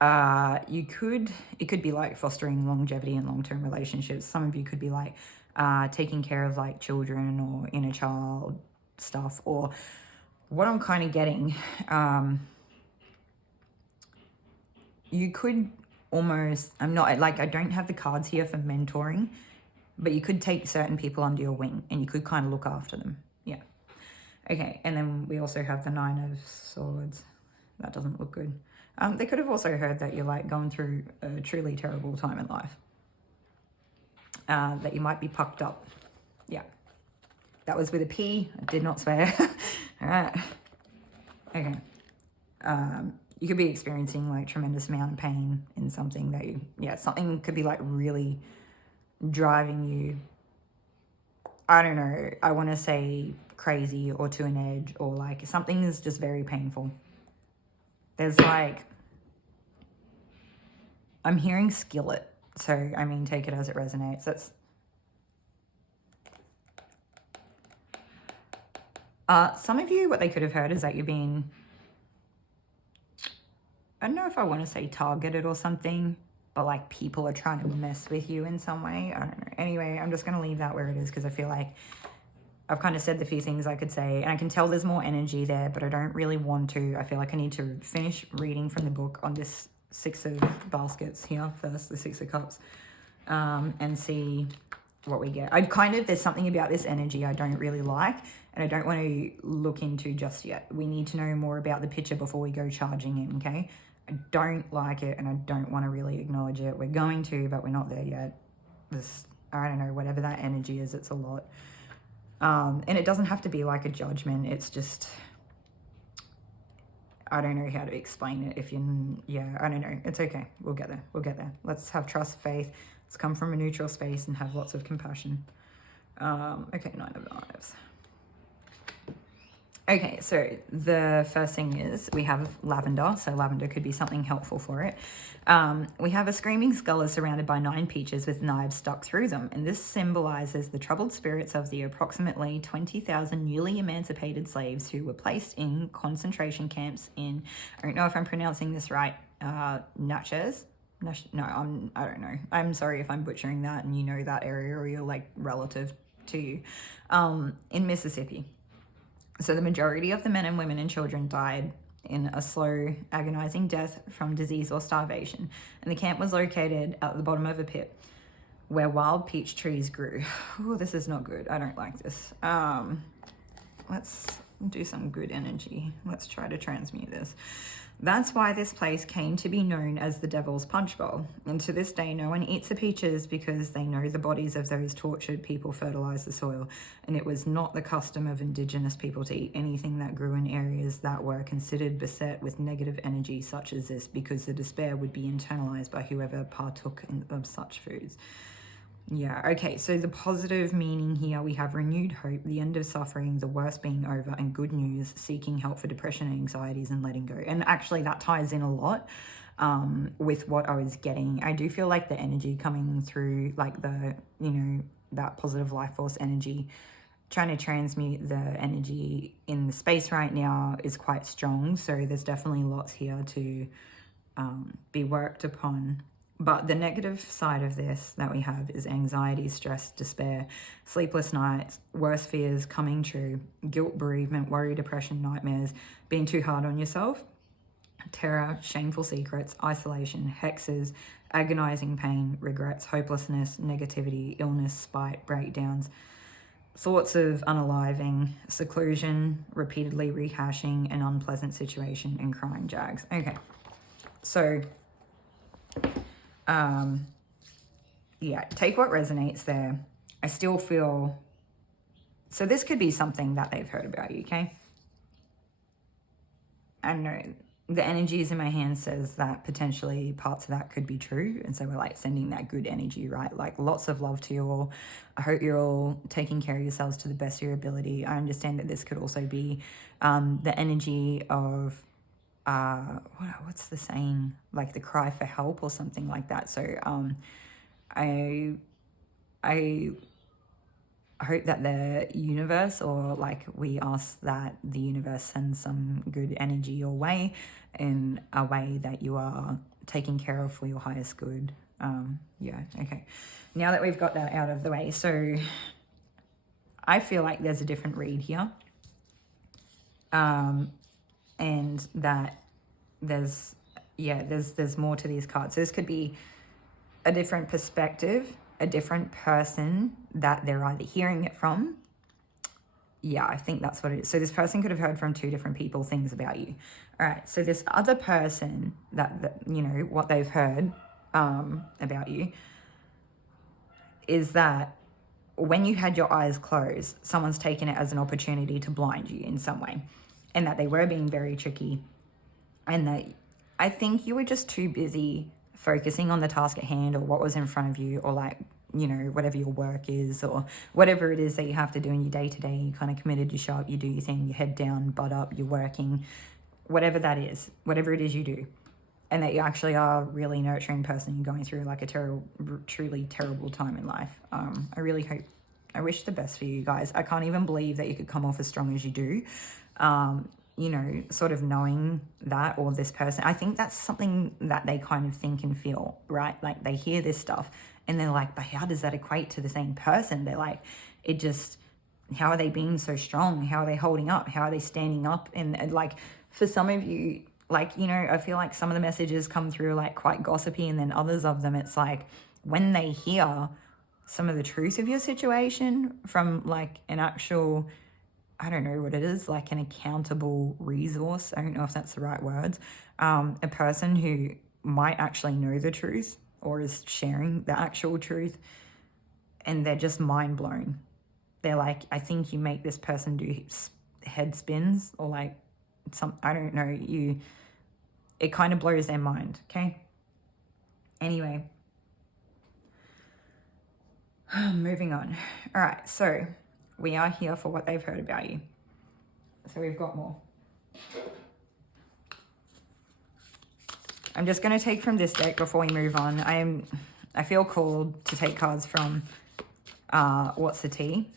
it could be, like, fostering longevity and long-term relationships. Some of you could be, like, taking care of, like, children or inner child stuff, or what I'm kind of getting, you could almost, I'm not like, I don't have the cards here for mentoring, but you could take certain people under your wing and you could kind of look after them. Yeah. Okay, and then we also have the 9 of Swords. That doesn't look good. They could have also heard that you're like going through a truly terrible time in life, that you might be pucked up. Yeah. That was with a P. I did not swear. All right. Okay. You could be experiencing like tremendous amount of pain in something that something could be like really driving you. I don't know. I want to say crazy or to an edge, or like something is just very painful. There's like, I'm hearing skillet. So, I mean, take it as it resonates. That's some of you, what they could have heard is that you're being, I don't know if I want to say targeted or something, but like people are trying to mess with you in some way. I don't know. Anyway, I'm just going to leave that where it is because I feel like I've kind of said the few things I could say, and I can tell there's more energy there, but I don't really want to. I feel like I need to finish reading from the book on this Six of Baskets here first, the Six of Cups, and see what we get. There's something about this energy I don't really like, and I don't want to look into just yet. We need to know more about the picture before we go charging in, okay? I don't like it, and I don't want to really acknowledge it. We're going to, but we're not there yet. I don't know, whatever that energy is, it's a lot. And it doesn't have to be like a judgment. It's just, I don't know how to explain it. I don't know. It's okay. We'll get there. We'll get there. Let's have trust, faith. Let's come from a neutral space and have lots of compassion. Okay, Nine of Knives. Okay, so the first thing is we have lavender. So lavender could be something helpful for it. We have a screaming skull is surrounded by 9 peaches with knives stuck through them. And this symbolizes the troubled spirits of the approximately 20,000 newly emancipated slaves who were placed in concentration camps in, I don't know if I'm pronouncing this right, Natchez? No, I don't know. I'm sorry if I'm butchering that and you know that area or you're like relative to you, in Mississippi. So the majority of the men and women and children died in a slow, agonizing death from disease or starvation. And the camp was located at the bottom of a pit where wild peach trees grew. Oh, this is not good. I don't like this. Let's do some good energy. Let's try to transmute this. That's why this place came to be known as the Devil's Punch Bowl. And to this day, no one eats the peaches because they know the bodies of those tortured people fertilize the soil. And it was not the custom of indigenous people to eat anything that grew in areas that were considered beset with negative energy such as this, because the despair would be internalized by whoever partook of such foods. Yeah, okay, so the positive meaning here, we have renewed hope, the end of suffering, the worst being over, and good news, seeking help for depression and anxieties and letting go. And actually that ties in a lot with what I was getting. I do feel like the energy coming through, like the, that positive life force energy, trying to transmute the energy in the space right now is quite strong. So there's definitely lots here to be worked upon. But the negative side of this that we have is anxiety, stress, despair, sleepless nights, worst fears coming true, guilt, bereavement, worry, depression, nightmares, being too hard on yourself, terror, shameful secrets, isolation, hexes, agonizing pain, regrets, hopelessness, negativity, illness, spite, breakdowns, thoughts of unaliving, seclusion, repeatedly rehashing an unpleasant situation, and crying jags. Okay, so yeah, take what resonates there. I still feel, so this could be something that they've heard about you, okay? I don't know, the energies in my hand says that potentially parts of that could be true. And so we're like sending that good energy, right? Like lots of love to you all. I hope you're all taking care of yourselves to the best of your ability. I understand that this could also be the energy of, what's the saying? Like the cry for help or something like that. So I hope that the universe, or like we ask that the universe sends some good energy your way in a way that you are taking care of for your highest good. Yeah, okay. Now that we've got that out of the way, so I feel like there's a different read here. And that there's more to these cards. So this could be a different perspective, a different person that they're either hearing it from. Yeah, I think that's what it is. So this person could have heard from 2 different people things about you. All right, so this other person that what they've heard about you is that when you had your eyes closed, someone's taken it as an opportunity to blind you in some way, and that they were being very tricky, and that I think you were just too busy focusing on the task at hand or what was in front of you, or like you know, whatever your work is or whatever it is that you have to do in your day-to-day. You kind of committed, you show up, you do your thing, you head down, butt up, you're working, whatever that is, whatever it is you do. And that you actually are a really nurturing person. You're going through like a truly terrible time in life. I really hope, I wish the best for you guys. I can't even believe that you could come off as strong as you do. You know, sort of knowing that, or this person, I think that's something that they kind of think and feel, right? Like they hear this stuff and they're like, but how does that equate to the same person? They're like, it just, how are they being so strong? How are they holding up? How are they standing up? And like, for some of you, like, you know, I feel like some of the messages come through like quite gossipy, and then others of them, it's like when they hear some of the truth of your situation from like an actual, I don't know what it is, like an accountable resource. I don't know if that's the right words. A person who might actually know the truth or is sharing the actual truth, and they're just mind blown. They're like, I think you make this person do head spins, or like some, I don't know, it kind of blows their mind, okay? Anyway, moving on. All right, so we are here for what they've heard about you. So we've got more. I'm just going to take from this deck before we move on. I feel called to take cards from What's the Tea,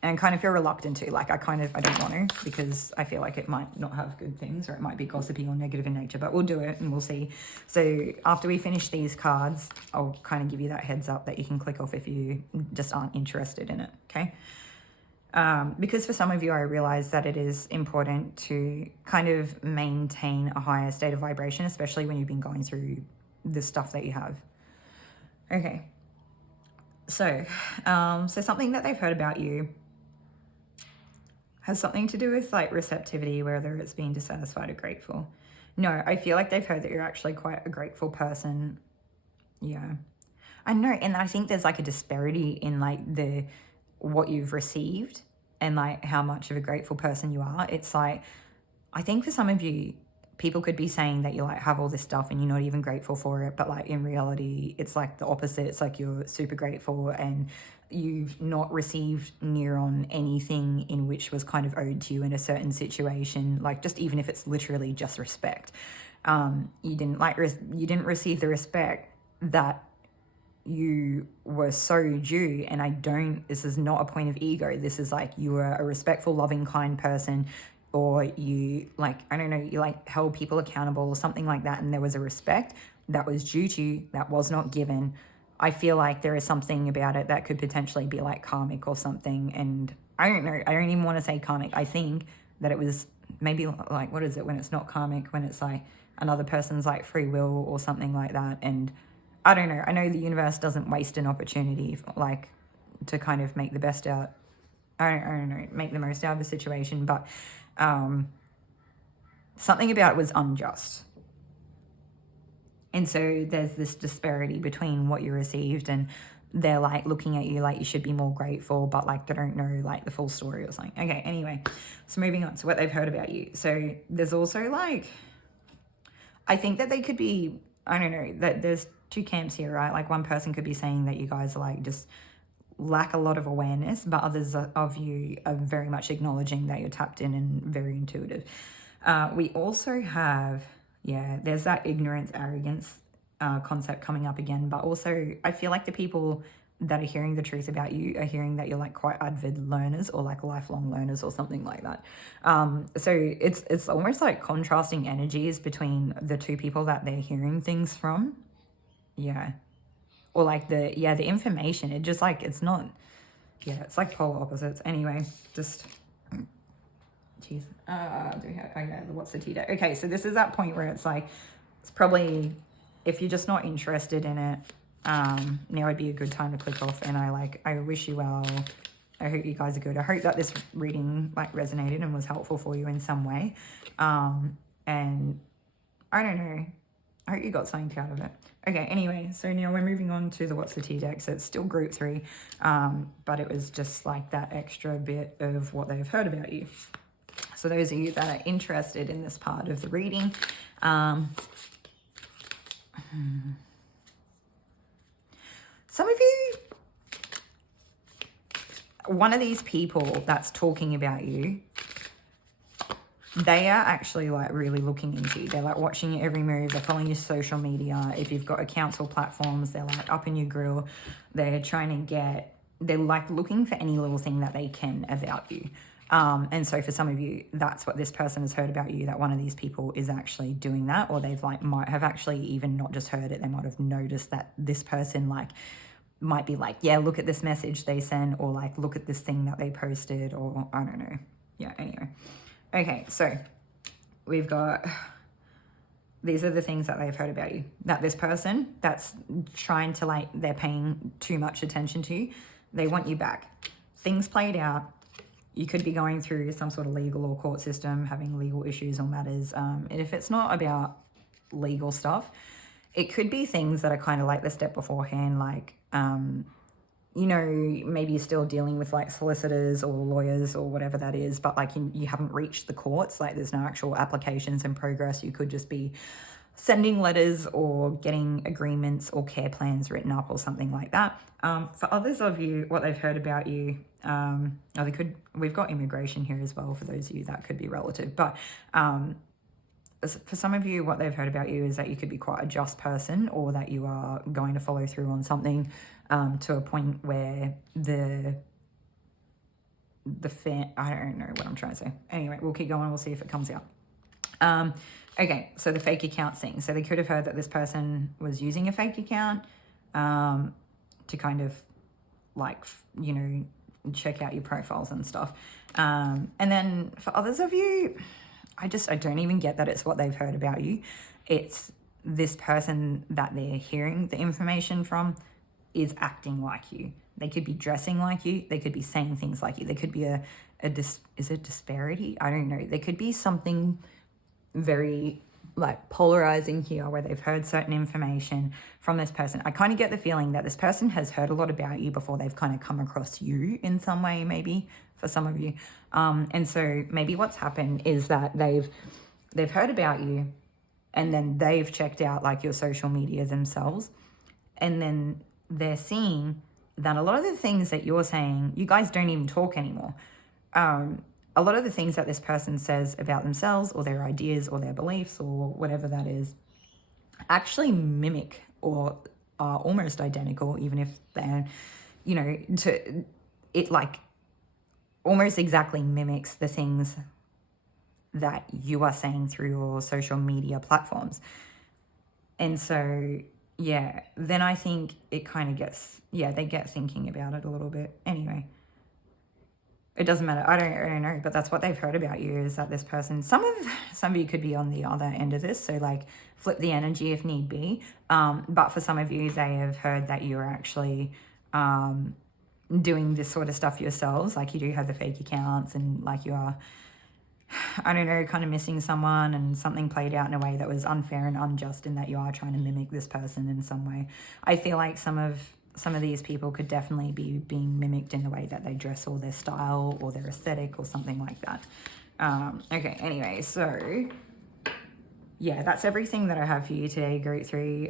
and kind of feel reluctant to. Like I don't want to, because I feel like it might not have good things, or it might be gossipy or negative in nature, but we'll do it and we'll see. So after we finish these cards, I'll kind of give you that heads up that you can click off if you just aren't interested in it, okay? Because for some of you, I realize that it is important to kind of maintain a higher state of vibration, especially when you've been going through the stuff that you have. Okay. So something that they've heard about you has something to do with like receptivity, whether it's being dissatisfied or grateful. No, I feel like they've heard that you're actually quite a grateful person. Yeah. I know, and I think there's like a disparity in like what you've received and like how much of a grateful person you are. It's like, I think for some of you, people could be saying that you like have all this stuff and you're not even grateful for it, but like in reality, it's like the opposite. It's like you're super grateful and you've not received near on anything in which was kind of owed to you in a certain situation. Like just even if it's literally just respect, you didn't receive the respect that you were so due. And this is not a point of ego. This is like, you were a respectful, loving, kind person, or you like, I don't know, you like held people accountable or something like that. And there was a respect that was due to you that was not given. I feel like there is something about it that could potentially be like karmic or something. And I don't know, I don't even want to say karmic. I think that it was maybe like, what is it when it's not karmic, when it's like another person's like free will or something like that. And I don't know. I know the universe doesn't waste an opportunity like to kind of make the best out. I don't know, make the most out of the situation. But something about it was unjust. And so there's this disparity between what you received, and they're like looking at you like you should be more grateful, but like they don't know like the full story or something. Okay, anyway, so moving on to what they've heard about you. So there's also like, I think that they could be, I don't know, that there's two camps here, right? Like one person could be saying that you guys are like just lack a lot of awareness, but others of you are very much acknowledging that you're tapped in and very intuitive. We also have, there's that ignorance, arrogance concept coming up again, but also I feel like the people that are hearing the truth about you are hearing that you're like quite avid learners or like lifelong learners or something like that. So it's almost like contrasting energies between the two people that they're hearing things from. Yeah. Or like the information, it just like, it's not, it's like polar opposites. Anyway, just, jeez. What's the tea day? Okay, so this is that point where it's like, it's probably, if you're just not interested in it, now would be a good time to click off. And I wish you well. I hope you guys are good. I hope that this reading like resonated and was helpful for you in some way. And I don't know, I hope you got something out of it. Okay, anyway, so now we're moving on to the What's the Tea deck. So it's still group 3, but it was just like that extra bit of what they've heard about you. So those of you that are interested in this part of the reading, some of you, one of these people that's talking about you, they are actually like really looking into you. They're like watching your every move. They're following your social media. If you've got accounts or platforms, they're like up in your grill. They're trying to get, they're like looking for any little thing that they can about you. And so for some of you, that's what this person has heard about you, that one of these people is actually doing that, or they've like might have actually even not just heard it, they might have noticed that this person like might be like, yeah, look at this message they sent, or like look at this thing that they posted, or I don't know. Yeah, anyway. Okay, so we've got, these are the things that they've heard about you. That this person that's trying to like, they're paying too much attention to you, they want you back. Things played out. You could be going through some sort of legal or court system, having legal issues or matters. And if it's not about legal stuff, it could be things that are kind of like the step beforehand, like, you know, maybe you're still dealing with like solicitors or lawyers or whatever that is, but like you haven't reached the courts, like there's no actual applications in progress. You could just be sending letters or getting agreements or care plans written up or something like that. For others of you, what they've heard about you, we've got immigration here as well for those of you that could be relative, but for some of you, what they've heard about you is that you could be quite a just person, or that you are going to follow through on something to a point where I don't know what I'm trying to say. Anyway, we'll keep going. We'll see if it comes out. Okay, so the fake account thing. So they could have heard that this person was using a fake account to kind of like, you know, check out your profiles and stuff. And then for others of you, I don't even get that it's what they've heard about you. It's this person that they're hearing the information from is acting like you. They could be dressing like you. They could be saying things like you. There could be is it disparity? I don't know. There could be something very like polarizing here where they've heard certain information from this person. I kind of get the feeling that this person has heard a lot about you before they've kind of come across you in some way, maybe for some of you. And so maybe what's happened is that they've heard about you, and then they've checked out like your social media themselves, and then they're seeing that a lot of the things that you're saying, you guys don't even talk anymore. A lot of the things that this person says about themselves or their ideas or their beliefs or whatever that is actually mimic or are almost identical, even if they're, you know, it like almost exactly mimics the things that you are saying through your social media platforms. And so, yeah, then I think it kind of gets, they get thinking about it a little bit. Anyway, it doesn't matter. I don't know, but that's what they've heard about you, is that this person, some of you could be on the other end of this, so like flip the energy if need be. But for some of you, they have heard that you're actually doing this sort of stuff yourselves. Like you do have the fake accounts, and like you are, I don't know, kind of missing someone, and something played out in a way that was unfair and unjust, in that you are trying to mimic this person in some way. I feel like some of these people could definitely be being mimicked in the way that they dress, or their style, or their aesthetic, or something like that. Okay, anyway, so yeah, that's everything that I have for you today, Group 3.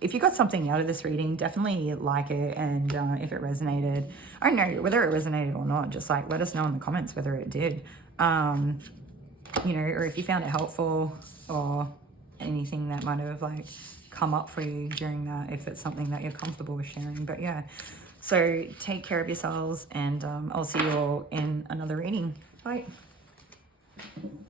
If you got something out of this reading, definitely like it, and if it resonated, I don't know whether it resonated or not, just like let us know in the comments whether it did. You know, or if you found it helpful, or anything that might have like come up for you during that, if it's something that you're comfortable with sharing. But yeah, so take care of yourselves, and I'll see you all in another reading. Bye.